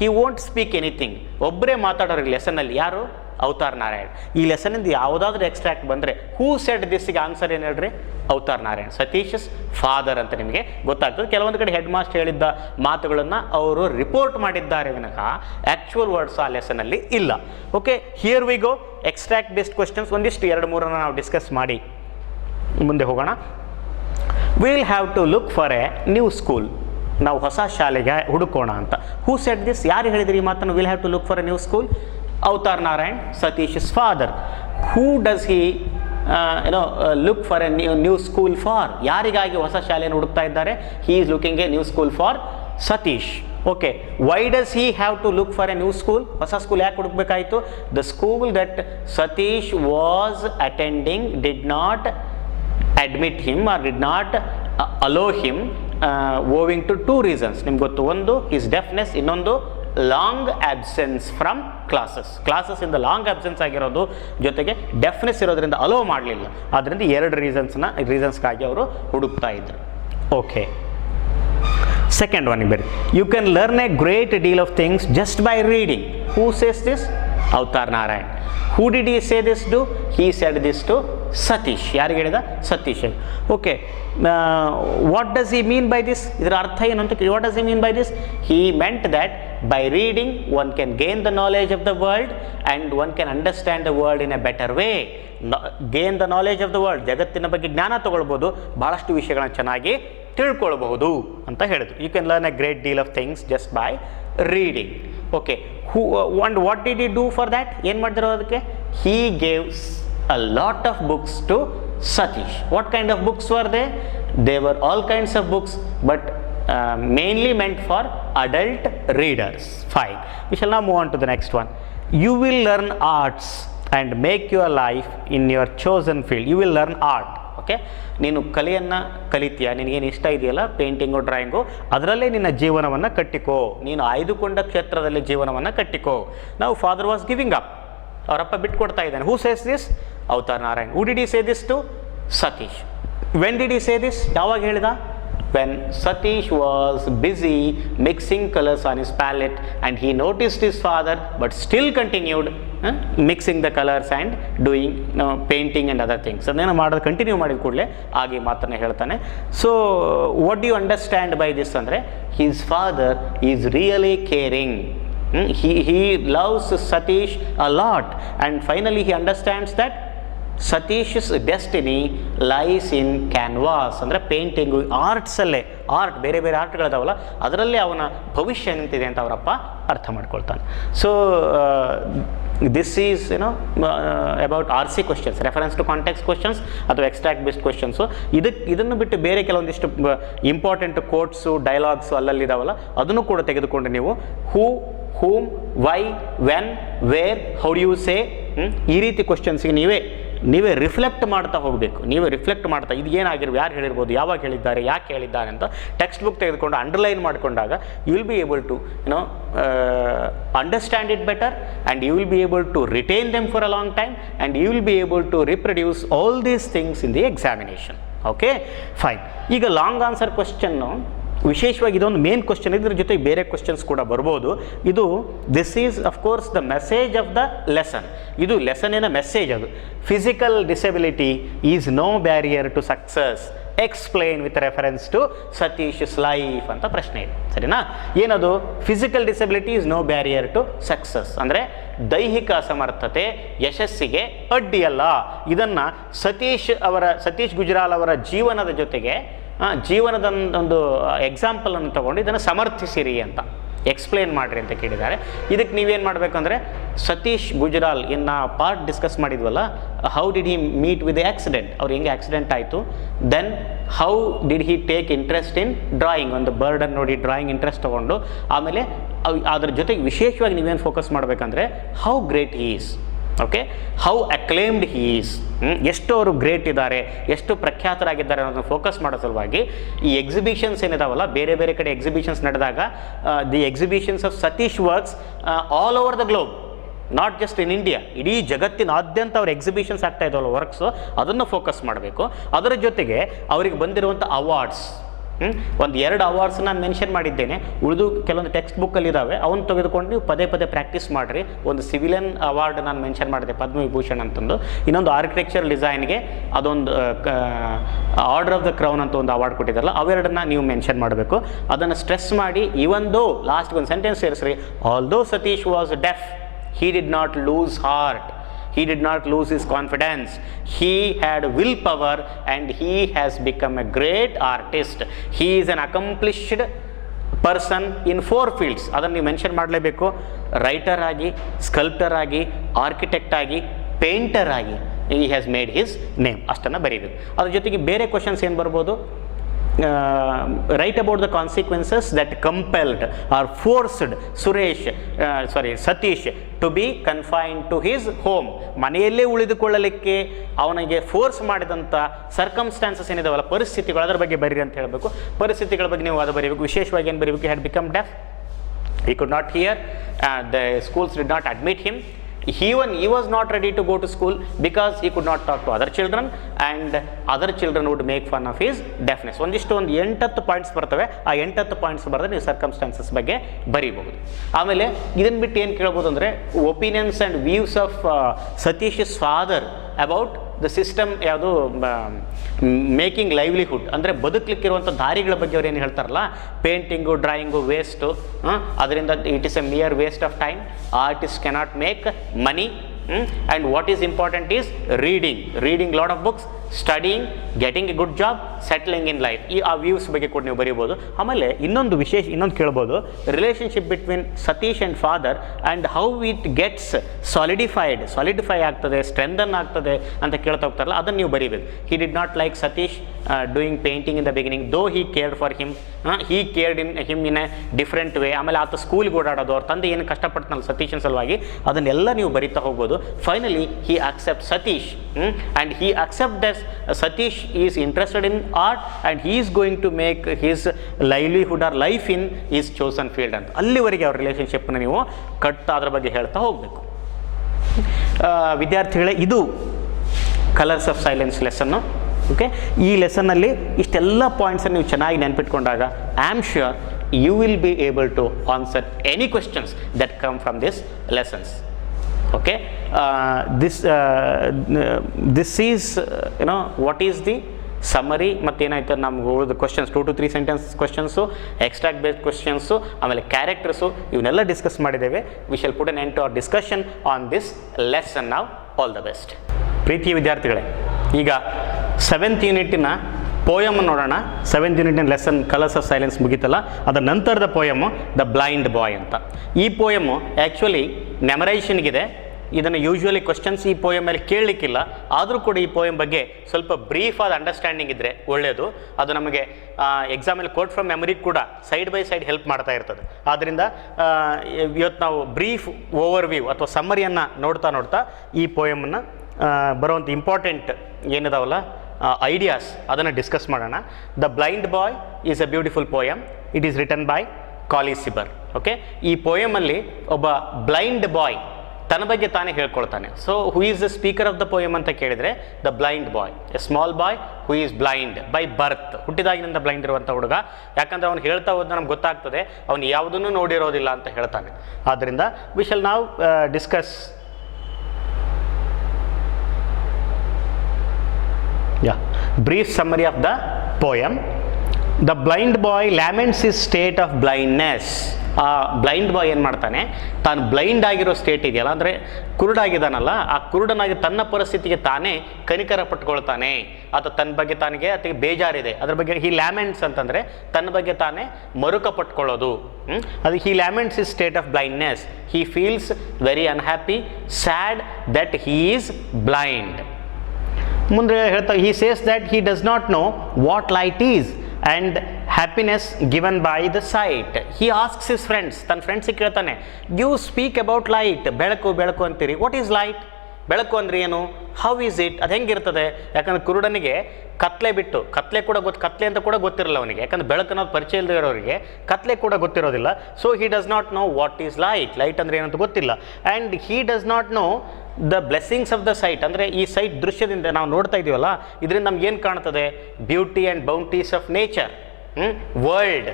ಹಿ ವೋಂಟ್ ಸ್ಪೀಕ್ ಎನಿಥಿಂಗ್. ಒಬ್ಬರೇ ಮಾತಾಡೋರಿಗೆ ಲೆಸನಲ್ಲಿ, ಯಾರು? ಅವತಾರ್ ನಾರಾಯಣ್. ಈ ಲೆಸನಿಂದ ಯಾವುದಾದ್ರೂ ಎಕ್ಸ್ಟ್ರಾಕ್ಟ್ ಬಂದರೆ ಹೂ ಸೆಡ್ ದಿಸ್ಗೆ ಆನ್ಸರ್ ಏನು ಹೇಳ್ರಿ? ಅವತಾರ್ ನಾರಾಯಣ್, ಸತೀಶಸ್ ಫಾದರ್ ಅಂತ ನಿಮಗೆ ಗೊತ್ತಾಗ್ತದೆ. ಕೆಲವೊಂದು ಕಡೆ ಹೆಡ್ ಮಾಸ್ಟರ್ ಹೇಳಿದ್ದ ಮಾತುಗಳನ್ನು ಅವರು ರಿಪೋರ್ಟ್ ಮಾಡಿದ್ದಾರೆ ವಿನಃ ಆ್ಯಕ್ಚುಯಲ್ ವರ್ಡ್ಸ್ ಆ ಲೆಸನಲ್ಲಿ ಇಲ್ಲ. Okay, here we go. Extract based questions ಒಂದಿಷ್ಟು 2-3 ನಾವು ಡಿಸ್ಕಸ್ ಮಾಡಿ ಮುಂದೆ ಹೋಗೋಣ. Will have to look for a new school. ನಾವು ಹೊಸ ಶಾಲೆಗೆ ಹುಡುಕೋಣ ಅಂತ. Who said this? ಯಾರು ಹೇಳಿದ್ರಿ ಈ ಮಾತನ್ನು? Will have to look for a new school. Avtar Narayan, Satish's father. Who does he look for a new school for? ಯಾರಿಗಾಗಿ ಹೊಸ ಶಾಲೆಯನ್ನು ಹುಡುಕ್ತಾ ಇದ್ದಾರೆ? He is looking a new school for Satish. Okay, why does he have to look for a new school? ಹೊಸ school ಯಾಕೆ ಹುಡುಕ್ಬೇಕಾಯಿತು? The school that Satish was attending did not admit him or did not allow him owing to 2 reasons. ನಿಮ್ಗೆ ಗೊತ್ತು, ಒಂದು his deafness, ಇನ್ನೊಂದು long absence from ಕ್ಲಾಸಸ್ಸಿಂದ long absence ಆಗಿರೋದು, ಜೊತೆಗೆ ಡೆಫ್ನೆಸ್ ಇರೋದ್ರಿಂದ ಅಲೋ ಮಾಡಲಿಲ್ಲ. ಆದ್ದರಿಂದ 2 ರೀಸನ್ಸ್ಗಾಗಿ ಅವರು ಹುಡುಕ್ತಾ ಇದ್ರು. ಓಕೆ, ಸೆಕೆಂಡ್ ಒನ್ ಬರಿ. You can learn a great deal of things just by reading. Who says this? Avatar Narayan. Who did he say this to? He said this to Satish. ಯಾರಿಗೆ ಹೇಳಿದ? Satish. Okay, what does he mean by this? ಇದರ ಅರ್ಥ ಏನು ಅಂತ? What does he mean by this? He meant that by reading one can gain the knowledge of the world and one can understand the world in a better way. Gain the knowledge of the world, ಜಗತ್ತಿನ ಬಗ್ಗೆ ಜ್ಞಾನ ತಗೊಳ್ಬೋದು, ಭಾಳಷ್ಟು ವಿಷಯಗಳನ್ನು ಚೆನ್ನಾಗಿ ತಿಳ್ಕೊಳ್ಬಹುದು ಅಂತ ಹೇಳಿದ್ರು. You can learn a great deal of things just by reading. Okay, and what did he do for that? ಏನು ಮಾಡಿದ್ರು ಅದಕ್ಕೆ? He gave a lot of books to Satish. What kind of books were they? They were all kinds of books, but mainly meant for adult readers. Fine. We shall now move on to the next one. You will learn arts and make your life in your chosen field. You will learn art. Okay, ನೀನು ಕಲೆಯನ್ನು ಕಲಿತೀಯ, ನಿನಗೇನು ಇಷ್ಟ ಇದೆಯಲ್ಲ, painting, drawing, ಅದರಲ್ಲೇ ನಿನ್ನ ಜೀವನವನ್ನು ಕಟ್ಟಿಕೋ. ನೀನು ಆಯ್ದುಕೊಂಡ ಕ್ಷೇತ್ರದಲ್ಲಿ ಜೀವನವನ್ನು ಕಟ್ಟಿಕೋ. ನಾವು ಫಾದರ್ ವಾಸ್ ಗಿವಿಂಗ್ ಅಪ್, ಅವರಪ್ಪ ಬಿಟ್ಕೊಡ್ತಾ ಇದ್ದಾನೆ. ಹೂ says this? Avatar Narayan. Who did he say this to? Satish. When did he say this? ಯಾವಾಗ ಹೇಳಿದ? when Satish was busy mixing colors on his palette and he noticed his father but still continued mixing the colors and doing painting and other things. ಅದನ್ನೇನು ಮಾಡೋದು continue ಮಾಡಿದ ಕೂಡಲೇ ಆಗಿ ಮಾತನ್ನು ಹೇಳ್ತಾನೆ. So what do you understand by this ಅಂದರೆ, his father is really caring. He loves Satish a lot, and finally he understands that Satish's destiny lies in canvas. ಅಂದರೆ painting, ಆರ್ಟ್ಸಲ್ಲೇ, ಆರ್ಟ್ ಬೇರೆ ಬೇರೆ ಆರ್ಟ್ಗಳಿದಾವಲ್ಲ, ಅದರಲ್ಲೇ ಅವನ ಭವಿಷ್ಯ ನಿಂತಿದೆ ಅಂತ ಅವರಪ್ಪ ಅರ್ಥ ಮಾಡ್ಕೊಳ್ತಾನೆ. So this is about RC questions, reference to context questions ಅಥವಾ ಎಕ್ಸ್ಟ್ರಾಕ್ಟ್ ಬೇಸ್ಡ್ ಕ್ವಶನ್ಸು. ಇದನ್ನು ಬಿಟ್ಟು ಬೇರೆ ಕೆಲವೊಂದಿಷ್ಟು ಇಂಪಾರ್ಟೆಂಟ್ ಕೋಟ್ಸು, ಡೈಲಾಗ್ಸು ಅಲ್ಲಲ್ಲಿದ್ದಾವಲ್ಲ, ಅದನ್ನು ಕೂಡ ತೆಗೆದುಕೊಂಡು ನೀವು ಹೂ, whom, why, when, where, how do you say, ಈ ರೀತಿ ಕ್ವಶನ್ಸ್ಗೆ ನೀವೇ ನೀವೇ ರಿಫ್ಲೆಕ್ಟ್ ಮಾಡ್ತಾ ಹೋಗಬೇಕು. ನೀವೇ ರಿಫ್ಲೆಕ್ಟ್ ಮಾಡ್ತಾ ಇದು ಏನಾಗಿರ್ಬೋದು, ಯಾರು ಹೇಳಿರ್ಬೋದು, ಯಾವಾಗ ಹೇಳಿದ್ದಾರೆ, ಯಾಕೆ ಹೇಳಿದ್ದಾರೆ ಅಂತ ಟೆಕ್ಸ್ಟ್ ಬುಕ್ ತೆಗೆದುಕೊಂಡು ಅಂಡರ್ಲೈನ್ ಮಾಡಿಕೊಂಡಾಗ you will be able to understand it better and you will be able to retain them for a long time and you will be able to reproduce all these things in the examination. Okay fine. ಈಗ long answer ಕ್ವಶನ್ನು ವಿಶೇಷವಾಗಿ ಇದೊಂದು main question, ಇದ್ರ ಜೊತೆಗೆ ಬೇರೆ questions ಕೂಡ ಬರ್ಬೋದು. ಇದು this is of course the message of the lesson. ಇದು ಲೆಸನಿನ ಮೆಸೇಜ್. ಅದು physical disability is no barrier to success, explain with reference to Satish's life ಅಂತ ಪ್ರಶ್ನೆ ಇದೆ. ಸರಿನಾ? ಏನದು? Physical disability is no barrier to success ಅಂದರೆ ದೈಹಿಕ ಅಸಮರ್ಥತೆ ಯಶಸ್ಸಿಗೆ ಅಡ್ಡಿಯಲ್ಲ. ಇದನ್ನು ಸತೀಶ್ ಗುಜ್ರಾಲ್ ಅವರ ಜೀವನದ ಜೊತೆಗೆ ಜೀವನದ ಒಂದು ಎಕ್ಸಾಂಪಲನ್ನು ತಗೊಂಡು ಇದನ್ನು ಸಮರ್ಥಿಸಿರಿ ಅಂತ, ಎಕ್ಸ್ಪ್ಲೇನ್ ಮಾಡಿರಿ ಅಂತ ಕೇಳಿದ್ದಾರೆ. ಇದಕ್ಕೆ ನೀವೇನು ಮಾಡಬೇಕಂದ್ರೆ ಸತೀಶ್ ಗುಜ್ರಾಲ್ ಇನ್ನು ಪಾರ್ಟ್ ಡಿಸ್ಕಸ್ ಮಾಡಿದ್ವಲ್ಲ, how did he meet with accident, ಅವ್ರು ಹೆಂಗೆ ಆಕ್ಸಿಡೆಂಟ್ ಆಯಿತು, then how did he take interest in drawing, ಒಂದು ಬರ್ಡನ್ನು ನೋಡಿ ಡ್ರಾಯಿಂಗ್ ಇಂಟ್ರೆಸ್ಟ್ ತೊಗೊಂಡು, ಆಮೇಲೆ ಅದ್ರ ಜೊತೆಗೆ ವಿಶೇಷವಾಗಿ ನೀವೇನು ಫೋಕಸ್ ಮಾಡಬೇಕಂದ್ರೆ how great he is. Okay, how ಅಕ್ಲೇಮ್ಡ್ he is, ಎಷ್ಟು ಅವರು ಗ್ರೇಟ್ ಇದ್ದಾರೆ, ಎಷ್ಟು ಪ್ರಖ್ಯಾತರಾಗಿದ್ದಾರೆ ಅನ್ನೋದನ್ನು ಫೋಕಸ್ ಮಾಡೋ ಸಲುವಾಗಿ ಈ ಎಕ್ಸಿಬಿಷನ್ಸ್ ಏನಿದಾವಲ್ಲ, ಬೇರೆ ಬೇರೆ ಕಡೆ ಎಕ್ಸಿಬಿಷನ್ಸ್ ನಡೆದಾಗ the exhibitions of Satish works all over the globe, not just in India, ಇಡೀ ಜಗತ್ತಿನಾದ್ಯಂತ ಅವ್ರ ಎಕ್ಸಿಬಿಷನ್ಸ್ ಆಗ್ತಾ ಇದ್ದಾವಲ್ಲ ವರ್ಕ್ಸು, ಅದನ್ನು ಫೋಕಸ್ ಮಾಡಬೇಕು. ಅದರ ಜೊತೆಗೆ ಅವರಿಗೆ ಬಂದಿರುವಂಥ ಅವಾರ್ಡ್ಸ್, ಒಂದು 2 ಅವಾರ್ಡ್ಸ್ ನಾನು ಮೆನ್ಷನ್ ಮಾಡಿದ್ದೇನೆ, ಉಳಿದು ಕೆಲವೊಂದು ಟೆಕ್ಸ್ಟ್ ಬುಕ್ಕಲ್ಲಿ ಇದ್ದಾವೆ, ಅವನ್ನ ತೆಗೆದುಕೊಂಡು ನೀವು ಪದೇ ಪದೇ ಪ್ರಾಕ್ಟೀಸ್ ಮಾಡಿರಿ. ಒಂದು ಸಿವಿಲಿಯನ್ ಅವಾರ್ಡ್ ನಾನು ಮೆನ್ಷನ್ ಮಾಡಿದೆ, ಪದ್ಮವಿಭೂಷಣ್ ಅಂತಂದು. ಇನ್ನೊಂದು ಆರ್ಕಿಟೆಕ್ಚರ್ ಡಿಸೈನ್ಗೆ ಅದೊಂದು ಆರ್ಡರ್ ಆಫ್ ದ ಕ್ರೌನ್ ಅಂತ ಒಂದು ಅವಾರ್ಡ್ ಕೊಟ್ಟಿದ್ದಾರಲ್ಲ, ಅವೆರಡನ್ನ ನೀವು ಮೆನ್ಷನ್ ಮಾಡಬೇಕು. ಅದನ್ನು ಸ್ಟ್ರೆಸ್ ಮಾಡಿ, ಇವನ್ ದೋ ಲಾಸ್ಟ್ ಒಂದು ಸೆಂಟೆನ್ಸ್ ಸೇರಿಸ್ರಿ, ಆಲ್ ದೋ Satish was deaf he did not lose heart, he did not lose his confidence, he had willpower and he has become a great artist, he is an accomplished person in 4 fields. ಅದನ್ನು ನೀವು mention ಮಾಡಲೇಬೇಕು. Writer ಆಗಿ, sculptor ಆಗಿ, architect ಆಗಿ, painter ಆಗಿ he has made his name, ಅಷ್ಟನ್ನು ಬರೀಬೇಕು. ಅದ್ರ ಜೊತೆಗೆ ಬೇರೆ ಕ್ವಶನ್ಸ್ ಏನು ಬರ್ಬೋದು, write about the consequences that compelled or forced Satish to be confined to his home. ಮನೆಯಲ್ಲೇ ಉಳಿದುಕೊಳ್ಳಲಿಕ್ಕೆ ಅವನಿಗೆ ಫೋರ್ಸ್ ಮಾಡಿದಂಥ ಸರ್ಕಮ್ಸ್ಟಾನ್ಸಸ್ ಏನಿದಾವಲ್ಲ, ಪರಿಸ್ಥಿತಿಗಳು, ಅದರ ಬಗ್ಗೆ ಬರೀರಿ ಅಂತ ಹೇಳಬೇಕು. ಪರಿಸ್ಥಿತಿಗಳ ಬಗ್ಗೆ ನೀವು ಅದು ಬರೀಬೇಕು. ವಿಶೇಷವಾಗಿ ಏನು ಬರೀಬೇಕು, had become deaf, he could not hear, the schools did not admit him, he was not ready to go to school because he could not talk to other children and other children would make fun of his deafness. ಒಂದು 8-10 points ಬರ್ತವೆ. ಆ 8-10 points ಬರೆದ್ರೆ ನೀವು circumstances ಬಗ್ಗೆ ಬರೀಬಹುದು. ಆಮೇಲೆ ಇದನ್ನು ಬಿಟ್ಟು ಏನು ಕೇಳ್ಬೋದು ಅಂದರೆ opinions and views of Satish's father about the system, ಯಾವುದು ಮೇಕಿಂಗ್ ಲೈವ್ಲಿಹುಡ್ ಅಂದರೆ ಬದುಕಲಿಕ್ಕಿರುವಂಥ ದಾರಿಗಳ ಬಗ್ಗೆ ಅವ್ರು ಏನು ಹೇಳ್ತಾರಲ್ಲ, ಪೇಂಟಿಂಗು, ಡ್ರಾಯಿಂಗು ವೇಸ್ಟು, ಅದರಿಂದ it is a mere waste of time, artist cannot make money, and what is important is reading lot of books, studying, getting a good job, settling in life. ಈ ಆ views ಬಗ್ಗೆ ಕೂಡ ನೀವು ಬರೀಬೋದು. ಆಮೇಲೆ ಇನ್ನೊಂದು ಕೇಳ್ಬೋದು, relationship between Satish and father and how it gets solidify ಆಗ್ತದೆ, strengthen ಆಗ್ತದೆ ಅಂತ ಕೇಳ್ತಾ ಹೋಗ್ತಾರಲ್ಲ, ಅದನ್ನು ನೀವು ಬರೀಬೇಕು. He did not like Satish doing painting in the beginning, though he cared for him, he cared in in a different way. ಆಮೇಲೆ ಆತ ಸ್ಕೂಲ್ಗೆ ಓಡಾಡೋದು, ಅವ್ರ ತಂದೆ ಏನು ಕಷ್ಟಪಡ್ತಾನಲ್ಲ ಸತೀಶನ ಸಲುವಾಗಿ, ಅದನ್ನೆಲ್ಲ ನೀವು ಬರೀತಾ ಹೋಗ್ಬೋದು. Finally, he accepts Satish, and he accepts that Satish is interested in art and he is going to make his livelihood or life in his chosen field ಅಂತ. ಅಲ್ಲಿವರೆಗೆ ಅವ್ರ ರಿಲೇಷನ್ಶಿಪ್ನ ನೀವು ಕಟ್ತಾ ಅದ್ರ ಬಗ್ಗೆ ಹೇಳ್ತಾ ಹೋಗಬೇಕು. ವಿದ್ಯಾರ್ಥಿಗಳೇ, ಇದು colours of silence lesson. Okay, ಈ ಲೆಸನ್ನಲ್ಲಿ ಇಷ್ಟೆಲ್ಲ ಪಾಯಿಂಟ್ಸನ್ನು ನೀವು ಚೆನ್ನಾಗಿ ನೆನಪಿಟ್ಕೊಂಡಾಗ I am sure you will be able to answer any questions that come from these lessons. Okay, this is what is the summary. ಮತ್ತೇನಾಯ್ತು ನಮ್ಗೆ ಉಳಿದ questions 2 to 3 sentence questions, extract based questions, ಆಮೇಲೆ ಕ್ಯಾರೆಕ್ಟರ್ಸು, ಇವನ್ನೆಲ್ಲ discuss ಮಾಡಿದ್ದೇವೆ. We shall put an end to our discussion on this lesson now. All the best. ಪ್ರೀತಿಯ ವಿದ್ಯಾರ್ಥಿಗಳೇ, ಈಗ 7th ಯೂನಿಟಿನ ಪೋಯಮ್ ನೋಡೋಣ. 7th ಯೂನಿಟ್ನ ಲೆಸನ್ ಕಲರ್ಸ್ ಆಫ್ ಸೈಲೆನ್ಸ್ ಮುಗೀತಲ್ಲ, ಅದರ ನಂತರದ ಪೋಯಮು ದ ಬ್ಲೈಂಡ್ ಬಾಯ್ ಅಂತ. ಈ ಪೋಯಮು ಆ್ಯಕ್ಚುಲಿ ಮೆಮರೈಷನ್ಗಿದೆ. ಇದನ್ನು ಯೂಶ್ವಲಿ ಕ್ವಶನ್ಸ್ ಈ ಪೋಯಮ್ ಮೇಲೆ ಕೇಳಲಿಕ್ಕಿಲ್ಲ, ಆದರೂ ಕೂಡ ಈ ಪೋಯಮ್ ಬಗ್ಗೆ ಸ್ವಲ್ಪ ಬ್ರೀಫ್ ಆದ ಅಂಡರ್ಸ್ಟ್ಯಾಂಡಿಂಗ್ ಇದ್ದರೆ ಒಳ್ಳೆಯದು. ಅದು ನಮಗೆ ಎಕ್ಸಾಮಲ್ಲಿ ಕೋಟ್ ಫ್ರಮ್ ಮೆಮರಿ ಕೂಡ ಸೈಡ್ ಬೈ ಸೈಡ್ ಹೆಲ್ಪ್ ಮಾಡ್ತಾ ಇರ್ತದೆ. ಆದ್ದರಿಂದ ಇವತ್ತು ನಾವು ಬ್ರೀಫ್ ಓವರ್ ವ್ಯೂ ಅಥವಾ ಸಮ್ಮರಿಯನ್ನು ನೋಡ್ತಾ ಈ ಪೋಯಮನ್ನು ಬರುವಂಥ ಇಂಪಾರ್ಟೆಂಟ್ ಏನಿದಾವಲ್ಲ ಐಡಿಯಾಸ್ ಅದನ್ನು ಡಿಸ್ಕಸ್ ಮಾಡೋಣ. The blind boy is a beautiful poem. It is written by ಕಾಲಿ ಸಿಬರ್. ಓಕೆ, ಈ ಪೋಯಮಲ್ಲಿ ಒಬ್ಬ ಬ್ಲೈಂಡ್ ಬಾಯ್ ತನ್ನ ಬಗ್ಗೆ ತಾನೇ ಹೇಳ್ಕೊಳ್ತಾನೆ. So who is the speaker of the poem ಅಂತ ಕೇಳಿದರೆ the blind boy, a small boy who is blind by birth, ಹುಟ್ಟಿದಾಗಿನಿಂದ ಬ್ಲೈಂಡ್ ಇರುವಂಥ ಹುಡುಗ. ಯಾಕಂದರೆ ಅವ್ನು ಹೇಳ್ತಾ ಹೋದ ನಮ್ಗೆ ಗೊತ್ತಾಗ್ತದೆ ಅವನು ಯಾವುದನ್ನು ನೋಡಿರೋದಿಲ್ಲ ಅಂತ ಹೇಳ್ತಾನೆ. ಆದ್ದರಿಂದ ವಿ ಶಲ್ ನಾವ್ discuss brief summary of the poem. The blind boy laments his state of blindness. ಆ ಬ್ಲೈಂಡ್ ಬಾಯ್ ಏನು ಮಾಡ್ತಾನೆ, ತಾನು ಬ್ಲೈಂಡ್ ಆಗಿರೋ ಸ್ಟೇಟ್ ಇದೆಯಲ್ಲ, ಅಂದರೆ ಕುರುಡಾಗಿದ್ದಾನಲ್ಲ, ಆ ಕುರುಡನಾಗಿ ತನ್ನ ಪರಿಸ್ಥಿತಿಗೆ ತಾನೇ ಕನಿಕರ ಪಟ್ಕೊಳ್ತಾನೆ. ಅಥವಾ ತನ್ನ ಬಗ್ಗೆ ತಾನಿಗೆ ಅದಕ್ಕೆ ಬೇಜಾರಿದೆ, ಅದ್ರ ಬಗ್ಗೆ ಹಿ ಲ್ಯಾಮೆಂಟ್ಸ್ ಅಂತಂದರೆ ತನ್ನ ಬಗ್ಗೆ ತಾನೇ ಮರುಕ ಪಟ್ಕೊಳ್ಳೋದು. ಅದು he laments his state of blindness. He feels very unhappy, sad that he is blind. ಮುಂದೆ ಹೇಳ್ತಾ, he says that he does not know what light is and happiness given by the sight. He asks his friends, ತನ್ನ ಫ್ರೆಂಡ್ಸಿಗೆ ಕೇಳ್ತಾನೆ, you speak about light, ಬೆಳಕು ಬೆಳಕು ಅಂತೀರಿ, what is light? ಬೆಳಕು ಅಂದರೆ ಏನು? How is it? ಅದು ಹೆಂಗಿರ್ತದೆ? ಯಾಕಂದರೆ ಕುರುಡನಿಗೆ ಕತ್ಲೆ ಬಿಟ್ಟು, ಕತ್ಲೆ ಕೂಡ ಕತ್ಲೆ ಅಂತ ಕೂಡ ಗೊತ್ತಿರಲ್ಲ ಅವನಿಗೆ, ಯಾಕಂದರೆ ಬೆಳಕು ಅನ್ನೋದು ಪರಿಚಯ ಇಲ್ಲದೆ ಇರೋರಿಗೆ ಕತ್ಲೆ ಕೂಡ ಗೊತ್ತಿರೋದಿಲ್ಲ. So he does not know what is light, light ಅಂದರೆ ಏನಂತ ಗೊತ್ತಿಲ್ಲ. And he does not know the blessings of the site, ಅಂದರೆ ಈ ಸೈಟ್ ದೃಶ್ಯದಿಂದ ನಾವು ನೋಡ್ತಾ ಇದ್ದೀವಲ್ಲ, ಇದರಿಂದ ನಮ್ಗೆ ಏನು ಕಾಣ್ತದೆ? Beauty and bounties of nature, world,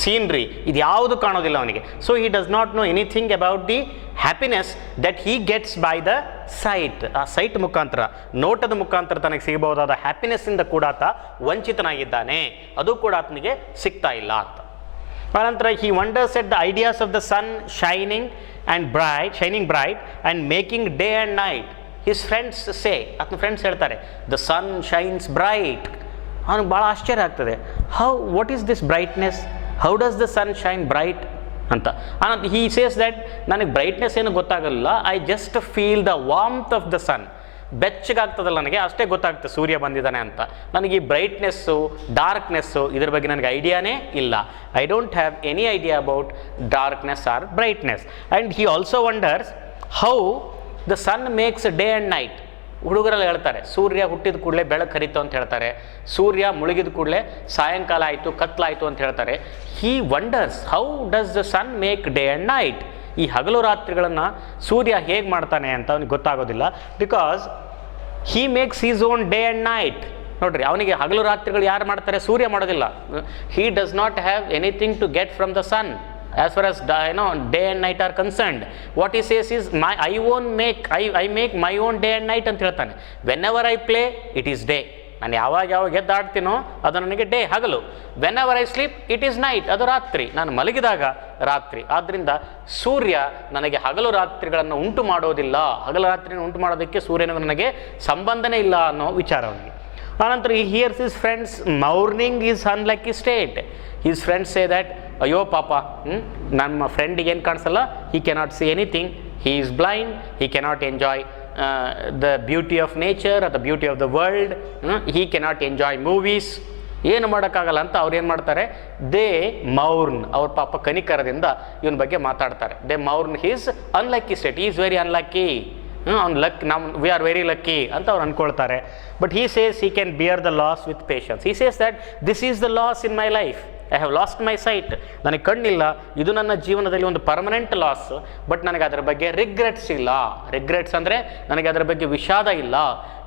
scenery, ಇದು ಯಾವುದು ಕಾಣೋದಿಲ್ಲ ಅವನಿಗೆ. So he does not know anything about the happiness that he gets by the sight. ಆ ಸೈಟ್ ಮುಖಾಂತರ, ನೋಟದ ಮುಖಾಂತರ ತನಗೆ ಸಿಗಬಹುದಾದ ಹ್ಯಾಪಿನೆಸ್ಸಿಂದ ಕೂಡ ಆತ ವಂಚಿತನಾಗಿದ್ದಾನೆ, ಅದು ಕೂಡ ಆತನಿಗೆ ಸಿಗ್ತಾ ಇಲ್ಲ ಅಂತ. ಅನಂತರ he wonders at the ideas of the sun shining bright and making day and night. His friends say, ಆತನ ಫ್ರೆಂಡ್ಸ್ ಹೇಳ್ತಾರೆ, ದ ಸನ್ ಶೈನ್ಸ್ ಬ್ರೈಟ್. ಅವನಿಗೆ ಭಾಳ ಆಶ್ಚರ್ಯ ಆಗ್ತದೆ, what is this brightness, how does the sun shine bright ಅಂತ. He says that ನನಗೆ brightness ಏನು ಗೊತ್ತಾಗಲ್ಲ, I just feel the warmth of the sun. ಬೆಚ್ಚಗಾಗ್ತದಲ್ಲ ನನಗೆ, ಅಷ್ಟೇ ಗೊತ್ತಾಗ್ತದೆ ಸೂರ್ಯ ಬಂದಿದ್ದಾನೆ ಅಂತ. ನನಗೆ ಈ ಬ್ರೈಟ್ನೆಸ್ಸು ಡಾರ್ಕ್ನೆಸ್ಸು ಇದ್ರ ಬಗ್ಗೆ ನನಗೆ ಐಡಿಯಾನೇ ಇಲ್ಲ. I don't have any idea about darkness or brightness. And he also wonders how the sun makes day and night. ಹುಡುಗರೆಲ್ಲ ಹೇಳ್ತಾರೆ, ಸೂರ್ಯ ಹುಟ್ಟಿದ ಕೂಡಲೇ ಬೆಳಕು ಹರಿತು ಅಂತ ಹೇಳ್ತಾರೆ, ಸೂರ್ಯ ಮುಳುಗಿದ ಕೂಡಲೇ ಸಾಯಂಕಾಲ ಆಯಿತು, ಕತ್ಲಾಯಿತು ಅಂತ ಹೇಳ್ತಾರೆ. He wonders how does the sun make day and night. ಈ ಹಗಲು ರಾತ್ರಿಗಳನ್ನು ಸೂರ್ಯ ಹೇಗೆ ಮಾಡ್ತಾನೆ ಅಂತ ಅವನಿಗೆ ಗೊತ್ತಾಗೋದಿಲ್ಲ. Because he makes his own day and night. ನೋಡ್ರಿ, ಅವನಿಗೆ ಹಗಲು ರಾತ್ರಿಗಳು ಯಾರು ಮಾಡ್ತಾರೆ? ಸೂರ್ಯ ಮಾಡೋದಿಲ್ಲ. He does not have anything to get from the sun as far as day and night are concerned. What is says is I make my own day and night ಅಂತ ಹೇಳ್ತಾನೆ. When ever I play it is day. ನಾನು ಯಾವಾಗ ಎದ್ದಾಡ್ತೀನೋ ಅದು ನನಗೆ day, ಹಗಲು. When ever I sleep it is night, ಅದು ರಾತ್ರಿ. ನಾನು ಮಲಗಿದಾಗ ರಾತ್ರಿ. ಆದ್ದರಿಂದ ಸೂರ್ಯ ನನಗೆ ಹಗಲು ರಾತ್ರಿಗಳನ್ನು ಉಂಟು ಮಾಡೋದಿಲ್ಲ, ಹಗಲು ರಾತ್ರಿಯನ್ನು ಉಂಟು ಮಾಡೋದಕ್ಕೆ ಸೂರ್ಯನಿಗೆ ನನಗೆ ಸಂಬಂಧನೇ ಇಲ್ಲ ಅನ್ನೋ ವಿಚಾರ ಅವನಿಗೆ. ಆನಂತರ ಈ here's his friends ಮೌರ್ನಿಂಗ್ is unlucky state. His friends say that, ಅಯ್ಯೋ ಪಾಪ, ನಮ್ಮ ಫ್ರೆಂಡಿಗೆ ಏನು ಕಾಣಿಸಲ್ಲ, he cannot see anything, he is blind, he cannot enjoy the beauty of nature or the beauty of the world. He cannot enjoy movies. ಏನು ಮಾಡೋಕ್ಕಾಗಲ್ಲ ಅಂತ ಅವ್ರು ಏನು ಮಾಡ್ತಾರೆ? ದೇ ಮೌರ್ನ್, ಅವ್ರ ಪಾಪ ಕನಿಕರದಿಂದ ಇವನ ಬಗ್ಗೆ ಮಾತಾಡ್ತಾರೆ. They mourn his unlucky state, is very unlucky, ಅವ್ನು ವಿ ಆರ್ ವೆರಿ ಲಕ್ಕಿ ಅಂತ ಅವ್ರು ಅಂದ್ಕೊಳ್ತಾರೆ. But he says he can bear the loss with patience. He says that this is the loss in my life, I have lost my sight. ನನಗೆ ಕಣ್ಣಿಲ್ಲ, ಇದು ನನ್ನ ಜೀವನದಲ್ಲಿ ಒಂದು ಪರ್ಮನೆಂಟ್ ಲಾಸ್. ಬಟ್ ನನಗೆ ಅದರ ಬಗ್ಗೆ ರಿಗ್ರೆಟ್ಸ್ ಇಲ್ಲ. ರಿಗ್ರೆಟ್ಸ್ ಅಂದರೆ ನನಗೆ ಅದರ ಬಗ್ಗೆ ವಿಷಾದ ಇಲ್ಲ.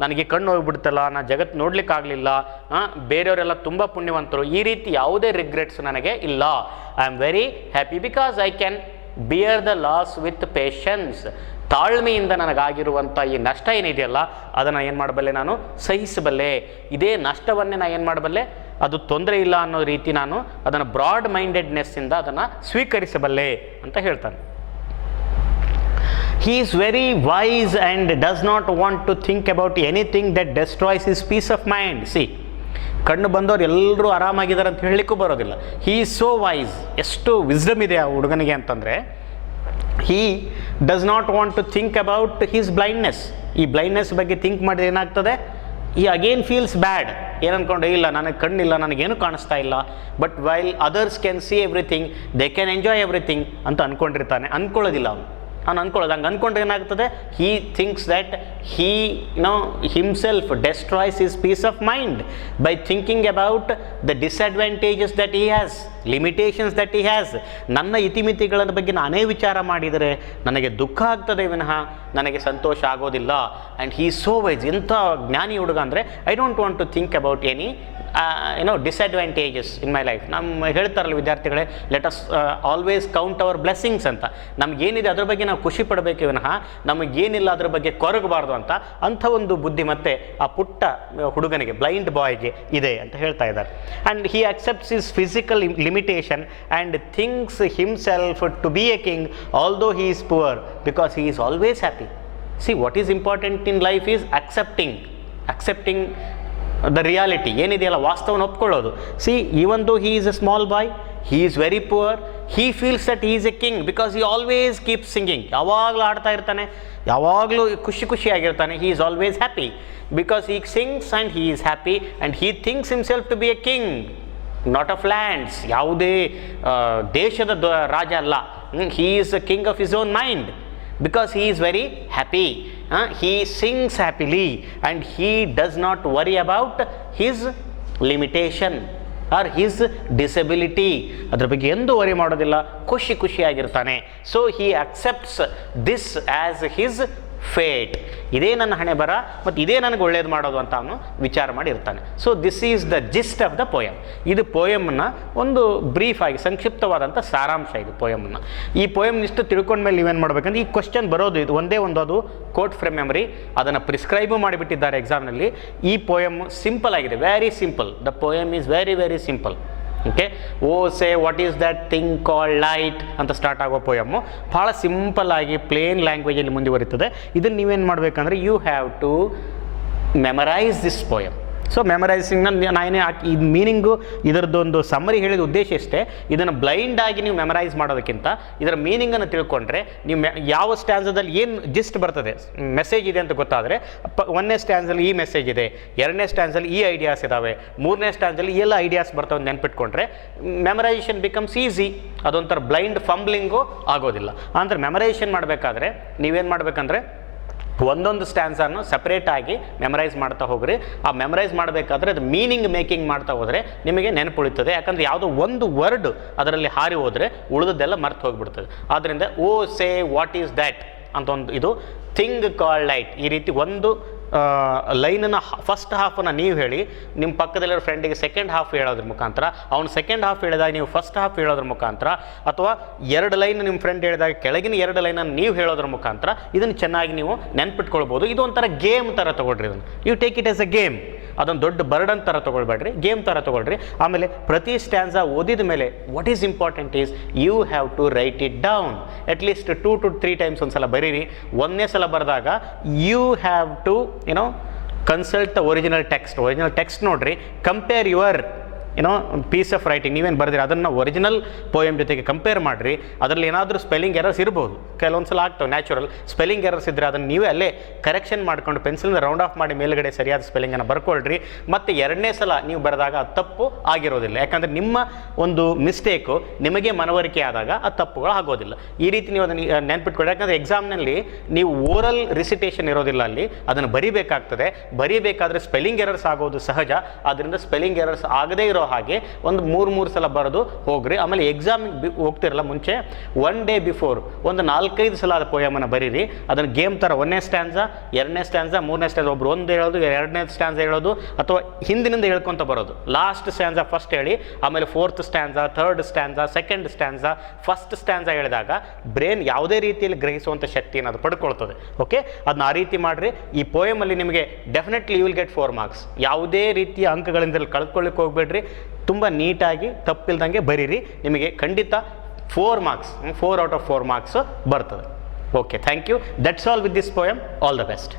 ನನಗೆ ಕಣ್ಣು ಹೋಗ್ಬಿಡ್ತಲ್ಲ, ನಾನು ಜಗತ್ತು ನೋಡ್ಲಿಕ್ಕಾಗಲಿಲ್ಲ, ಬೇರೆಯವರೆಲ್ಲ ತುಂಬ ಪುಣ್ಯವಂತರು, ಈ ರೀತಿ ಯಾವುದೇ ರಿಗ್ರೆಟ್ಸ್ ನನಗೆ ಇಲ್ಲ. I am very happy because I can bear the loss with patience. ತಾಳ್ಮೆಯಿಂದ ನನಗಾಗಿರುವಂಥ ಈ ನಷ್ಟ ಏನಿದೆಯಲ್ಲ ಅದನ್ನು ಏನು ಮಾಡಬಲ್ಲೆ? ನಾನು ಸಹಿಸಬಲ್ಲೆ. ಇದೇ ನಷ್ಟವನ್ನೇ ನಾನು ಏನು ಮಾಡಬಲ್ಲೆ? ಅದು ತೊಂದರೆ ಇಲ್ಲ ಅನ್ನೋ ರೀತಿ ನಾನು ಅದನ್ನು ಬ್ರಾಡ್ ಮೈಂಡೆಡ್ನೆಸ್ಸಿಂದ ಅದನ್ನು ಸ್ವೀಕರಿಸಬಲ್ಲೆ ಅಂತ ಹೇಳ್ತಾನೆ. He is very wise and does not want to think about anything that destroys his peace of mind. See, ಕಣ್ಣು ಬಂದವರು ಎಲ್ಲರೂ ಆರಾಮಾಗಿದ್ದಾರೆ ಅಂತ ಹೇಳಲಿಕ್ಕೂ ಬರೋದಿಲ್ಲ. He is so wise. ಎಷ್ಟು ವಿಸ್ಡಮ್ ಇದೆ ಆ ಹುಡುಗನಿಗೆ ಅಂತಂದರೆ, he does not want to think about his blindness. ಈ ಬ್ಲೈಂಡ್ನೆಸ್ ಬಗ್ಗೆ ಥಿಂಕ್ ಮಾಡಿದ್ರೆ ಏನಾಗ್ತದೆ? ಈ ಅಗೇನ್ ಫೀಲ್ಸ್ ಬ್ಯಾಡ್. ಏನು ಅಂದ್ಕೊಂಡೆ? ಇಲ್ಲ, ನನಗೆ ಕಣ್ಣಿಲ್ಲ, ನನಗೇನು ಕಾಣಿಸ್ತಾ ಇಲ್ಲ. But while others can see everything, they can enjoy everything ಅಂತ ಅಂದ್ಕೊಂಡಿರ್ತಾನೆ. ಅಂದ್ಕೊಳ್ಳೋದಿಲ್ಲ ಅವನು. ಅವ್ನು ಅಂದ್ಕೊಳ್ಳೋದು. ಹಂಗೆ ಅಂದ್ಕೊಂಡ್ರೆ ಏನಾಗ್ತದೆ, he thinks that he himself destroys his peace of mind by thinking about the disadvantages that he has, limitations that he has. ನನ್ನ ಇತಿಮಿತಿಗಳ ಬಗ್ಗೆ ನಾನೇ ವಿಚಾರ ಮಾಡಿದರೆ ನನಗೆ ದುಃಖ ಆಗ್ತದೆ ವಿನಃ ನನಗೆ ಸಂತೋಷ ಆಗೋದಿಲ್ಲ. ಆ್ಯಂಡ್ ಹೀ ಸೋ ವೈಸ್, ಎಂಥ ಜ್ಞಾನಿ ಹುಡುಗ ಅಂದರೆ, I don't want to think about any disadvantages in my life. ನಮ್ಮ ಹೇಳ್ತಾರಲ್ಲ ವಿದ್ಯಾರ್ಥಿಗಳೇ, let us always count our blessings ಅಂತ. ನಮಗೇನಿದೆ ಅದ್ರ ಬಗ್ಗೆ ನಾವು ಖುಷಿ ಪಡಬೇಕು ವಿನಃ ನಮಗೇನಿಲ್ಲ ಅದ್ರ ಬಗ್ಗೆ ಕೊರಗಬಾರ್ದು ಅಂತ. ಅಂಥ ಒಂದು ಬುದ್ಧಿ ಮತ್ತೆ ಆ ಪುಟ್ಟ ಹುಡುಗನಿಗೆ, ಬ್ಲೈಂಡ್ ಬಾಯ್ಗೆ ಇದೆ ಅಂತ ಹೇಳ್ತಾ ಇದ್ದಾರೆ. And he accepts his physical limitation and thinks himself to be a king although he is poor because he is always happy. See what is important in life is accepting the reality ಏನಿದೆಯಲ್ಲ, ವಾಸ್ತವನ ಒಪ್ಕೊಳ್ಳೋದು. See even though he is a small boy, he is very poor, he feels that he is a king because he always keep singing. ಯಾವಾಗಲೂ ಆಡ್ತಾ ಇರ್ತಾನೆ, ಯಾವಾಗಲೂ ಖುಷಿಯಾಗಿರ್ತಾನೆ. He is always happy because he sings and he is happy and he thinks himself to be a king, not of lands. ಯಾವುದೇ ದೇಶದ ರಾಜ ಅಲ್ಲ. He is a king of his own mind because he is very happy. He sings happily and he does not worry about his limitation or his disability. ಅದರ ಬಗ್ಗೆ ಎಂದೂ worry ಮಾಡೋದಿಲ್ಲ, ಖುಷಿಯಾಗಿರ್ತಾನೆ. So he accepts this as his fate. ಇದೇ ನನ್ನ ಹಣೆ ಬರ ಮತ್ತು ಇದೇ ನನಗೆ ಒಳ್ಳೇದು ಮಾಡೋದು ಅಂತ ಅವನು ವಿಚಾರ ಮಾಡಿರ್ತಾನೆ. So this is the gist of the poem. ಇದು ಪೋಯಮ್ನ ಒಂದು ಬ್ರೀಫ್ ಆಗಿ ಸಂಕ್ಷಿಪ್ತವಾದಂಥ ಸಾರಾಂಶ. ಇದು ಪೋಯಮ್ನ, ಈ ಪೋಯಮ್ ಇಷ್ಟು ತಿಳ್ಕೊಂಡ್ಮೇಲೆ ನೀವೇನು ಮಾಡ್ಬೇಕಂದ್ರೆ, ಈ ಕ್ವಶನ್ ಬರೋದು ಇದು ಒಂದೇ ಒಂದು, ಅದು ಕೋಟ್ ಫ್ರಮ್ ಮೆಮರಿ, ಅದನ್ನು ಪ್ರಿಸ್ಕ್ರೈಬು ಮಾಡಿಬಿಟ್ಟಿದ್ದಾರೆ ಎಕ್ಸಾಮ್ನಲ್ಲಿ. ಈ ಪೋಯಮ್ ಸಿಂಪಲ್ ಆಗಿದೆ, very simple. The poem is very very simple. Okay, oh say what is that thing called light ಅಂತ ಸ್ಟಾರ್ಟ್ ಆಗೋ ಪೋಯಮ್ಮು ಭಾಳ ಸಿಂಪಲ್ ಆಗಿ ಪ್ಲೇನ್ ಲ್ಯಾಂಗ್ವೇಜಲ್ಲಿ ಮುಂದುವರಿತದೆ. ಇದನ್ನು ನೀವೇನು ಮಾಡಬೇಕಂದ್ರೆ, you have to memorize this poem. So ಮೆಮರೈಸಿಂಗ್ನ ನಾನೇ ಈ ಮೀನಿಂಗು, ಇದರದ್ದೊಂದು ಸಮ್ಮರಿ ಹೇಳಿದ ಉದ್ದೇಶ ಇಷ್ಟೇ. ಇದನ್ನು ಬ್ಲೈಂಡಾಗಿ ನೀವು ಮೆಮರೈಸ್ ಮಾಡೋದಕ್ಕಿಂತ ಇದರ ಮೀನಿಂಗನ್ನು ತಿಳ್ಕೊಂಡ್ರೆ, ನೀವು ಯಾವ ಸ್ಟ್ಯಾನ್ಸದಲ್ಲಿ ಏನು ಜಿಸ್ಟ್ ಬರ್ತದೆ, ಮೆಸೇಜ್ ಇದೆ ಅಂತ ಗೊತ್ತಾದರೆ, ಒಂದನೇ ಸ್ಟ್ಯಾನ್ಸಲ್ಲಿ ಈ ಮೆಸೇಜ್ ಇದೆ, ಎರಡನೇ ಸ್ಟ್ಯಾನ್ಸಲ್ಲಿ ಈ ಐಡಿಯಾಸ್ ಇದ್ದಾವೆ, ಮೂರನೇ ಸ್ಟ್ಯಾನ್ಸಲ್ಲಿ ಎಲ್ಲ ಐಡಿಯಾಸ್ ಬರ್ತವೆ ನೆನ್ಪಿಟ್ಕೊಂಡ್ರೆ ಮೆಮರೈಸೇಷನ್ ಬಿಕಮ್ಸ್ ಈಸಿ. ಅದೊಂಥರ ಬ್ಲೈಂಡ್ ಫಂಬ್ಲಿಂಗು ಆಗೋದಿಲ್ಲ. ಅಂದರೆ ಮೆಮರೈಸೇಷನ್ ಮಾಡಬೇಕಾದ್ರೆ ನೀವೇನು ಮಾಡಬೇಕಂದ್ರೆ, ಒಂದೊಂದು ಸ್ಟ್ಯಾನ್ಸನ್ನು ಸಪ್ರೇಟಾಗಿ ಮೆಮರೈಸ್ ಮಾಡ್ತಾ ಹೋಗ್ರಿ. ಆ ಮೆಮರೈಸ್ ಮಾಡಬೇಕಾದ್ರೆ ಅದು ಮೀನಿಂಗ್ ಮೇಕಿಂಗ್ ಮಾಡ್ತಾ ಹೋದರೆ ನಿಮಗೆ ನೆನಪುಳಿತದೆ. ಯಾಕಂದರೆ ಯಾವುದೋ ಒಂದು ವರ್ಡ್ ಅದರಲ್ಲಿ ಹಾರಿ ಹೋದರೆ ಉಳಿದದ್ದೆಲ್ಲ ಮರ್ತು ಹೋಗಿಬಿಡ್ತದೆ. ಆದ್ದರಿಂದ ಓ ಸೇ ವಾಟ್ ಈಸ್ ದ್ಯಾಟ್ ಅಂತ ಒಂದು ಇದು ಥಿಂಗ್ ಕಾಲ್ಡ್ ಲೈಟ್, ಈ ರೀತಿ ಒಂದು ಲೈನನ್ನು ಫಸ್ಟ್ ಹಾಫನ್ನು ನೀವು ಹೇಳಿ, ನಿಮ್ಮ ಪಕ್ಕದಲ್ಲಿರೋ ಫ್ರೆಂಡಿಗೆ ಸೆಕೆಂಡ್ ಹಾಫ್ ಹೇಳೋದ್ರ ಮುಖಾಂತರ, ಅವ್ನು ಸೆಕೆಂಡ್ ಹಾಫ್ ಹೇಳಿದಾಗ ನೀವು ಫಸ್ಟ್ ಹಾಫ್ ಹೇಳೋದ್ರ ಮುಖಾಂತರ, ಅಥವಾ ಎರಡು ಲೈನ್ ನಿಮ್ಮ ಫ್ರೆಂಡ್ ಹೇಳಿದಾಗ ಕೆಳಗಿನ ಎರಡು ಲೈನನ್ನು ನೀವು ಹೇಳೋದ್ರ ಮುಖಾಂತರ ಇದನ್ನು ಚೆನ್ನಾಗಿ ನೀವು ನೆನ್ಪಿಟ್ಕೊಳ್ಬೋದು. ಇದು ಒಂಥರ ಗೇಮ್ ಥರ ತೊಗೊಳ್ರಿ. ಇದನ್ನು you take it as a game. ಅದೊಂದು ದೊಡ್ಡ ಬರ್ಡನ್ ಥರ ತೊಗೊಳ್ಬೇಡ್ರಿ, ಗೇಮ್ ಥರ ತೊಗೊಳ್ರಿ. ಆಮೇಲೆ ಪ್ರತಿ ಸ್ಟ್ಯಾನ್ಸಾ ಓದಿದ ಮೇಲೆ what is important is you have to write it down. At least 2 to 3 times ಒಂದು ಸಲ ಬರೀರಿ. ಒಂದನೇ ಸಲ ಬರೆದಾಗ you have to consult the original text ನೋಡ್ರಿ, compare your piece of writing ನೀವೇನು ಬರೆದಿರಿ ಅದನ್ನು ಒರಿಜಿನಲ್ ಪೋಯಮ್ ಜೊತೆಗೆ ಕಂಪೇರ್ ಮಾಡಿರಿ. ಅದರಲ್ಲಿ ಏನಾದರೂ ಸ್ಪೆಲ್ಲಿಂಗ್ ಎರರ್ಸ್ ಇರ್ಬೋದು, ಕೆಲವೊಂದು ಸಲ ಆಗ್ತವೆ ನ್ಯಾಚುರಲ್. ಸ್ಪೆಲ್ಲಿಂಗ್ ಎರರ್ಸ್ ಇದ್ದರೆ ಅದನ್ನು ನೀವೇ ಅಲ್ಲೇ ಕರೆಕ್ಷನ್ ಮಾಡ್ಕೊಂಡು ಪೆನ್ಸಿಲ್ನ ರೌಂಡ್ ಆಫ್ ಮಾಡಿ ಮೇಲ್ಗಡೆ ಸರಿಯಾದ ಸ್ಪೆಲ್ಲಿಂಗನ್ನು ಬರ್ಕೊಳ್ರಿ. ಮತ್ತು ಎರಡನೇ ಸಲ ನೀವು ಬರೆದಾಗ ಅದು ತಪ್ಪು ಆಗಿರೋದಿಲ್ಲ. ಯಾಕಂದರೆ ನಿಮ್ಮ ಒಂದು ಮಿಸ್ಟೇಕು ನಿಮಗೆ ಮನವರಿಕೆ ಆದಾಗ ಆ ತಪ್ಪುಗಳು ಆಗೋದಿಲ್ಲ. ಈ ರೀತಿ ನೀವು ಅದನ್ನು ನೆನ್ಪಿಟ್ಕೊಳ್ಳಿ. ಯಾಕಂದರೆ ಎಕ್ಸಾಮ್ನಲ್ಲಿ ನೀವು ಓರಲ್ ರಿಸಿಟೇಷನ್ ಇರೋದಿಲ್ಲ, ಅಲ್ಲಿ ಅದನ್ನು ಬರೀಬೇಕಾಗ್ತದೆ. ಬರೀಬೇಕಾದ್ರೆ ಸ್ಪೆಲ್ಲಿಂಗ್ ಎರರ್ಸ್ ಆಗೋದು ಸಹಜ. ಆದ್ದರಿಂದ ಸ್ಪೆಲ್ಲಿಂಗ್ ಎರರ್ಸ್ ಆಗದೇ ಇರೋ ಹಾಗೆ ಒಂದು 3 ಸಲ ಬರೆದು ಹೋಗ್ರಿ. ಆಮೇಲೆ ಎಕ್ಸಾಮಿಗೆ ಹೋಗ್ತಿರಲ್ಲ ಮುಂಚೆ 1 day ಬಿಫೋರ್ ಒಂದು 4-5 ಸಲ ಪೋಯಮನ್ನು ಬರೀರಿ. ಅದನ್ನು ಗೇಮ್ ಥರ ಒಂದನೇ ಸ್ಟ್ಯಾನ್ಸಾ, ಎರಡನೇ ಸ್ಟ್ಯಾನ್ಸಾ, ಮೂರನೇ ಸ್ಟ್ಯಾನ್ಸಾ, ಒಬ್ರು ಒಂದು ಹೇಳೋದು, ಎರಡನೇ ಸ್ಟ್ಯಾನ್ಸಾ ಹೇಳೋದು, ಅಥವಾ ಹಿಂದಿನಿಂದ ಹೇಳ್ಕೊತ ಬರೋದು. ಲಾಸ್ಟ್ ಸ್ಟ್ಯಾನ್ಸಾ ಫಸ್ಟ್ ಹೇಳಿ, ಆಮೇಲೆ 4th ಸ್ಟ್ಯಾನ್ಸಾ, 3rd ಸ್ಟ್ಯಾನ್ಸಾ, 2nd ಸ್ಟ್ಯಾನ್ಸಾ, 1st ಸ್ಟ್ಯಾನ್ಸಾ ಹೇಳಿದಾಗ ಬ್ರೈನ್ ಯಾವುದೇ ರೀತಿಯಲ್ಲಿ ಗ್ರಹಿಸುವಂಥ ಶಕ್ತಿಯನ್ನು ಅದು ಪಡ್ಕೊಳ್ತದೆ. ಓಕೆ, ಅದನ್ನ ಆ ರೀತಿ ಮಾಡಿರಿ. ಈ ಪೋಯಮಲ್ಲಿ ನಿಮಗೆ definitely you will get 4 marks. ಯಾವುದೇ ರೀತಿಯ ಅಂಕಗಳಿಂದ ಕಳ್ಕೊಳ್ಳಿಕ್ಕೆ ಹೋಗ್ಬೇಡ್ರಿ. ತುಂಬ ನೀಟಾಗಿ ತಪ್ಪಿಲ್ದಂಗೆ ಬರೀರಿ. ನಿಮಗೆ ಖಂಡಿತ 4 marks, 4 out of 4 marks ಬರ್ತದೆ. Okay, thank you. That's all with this poem. All the best.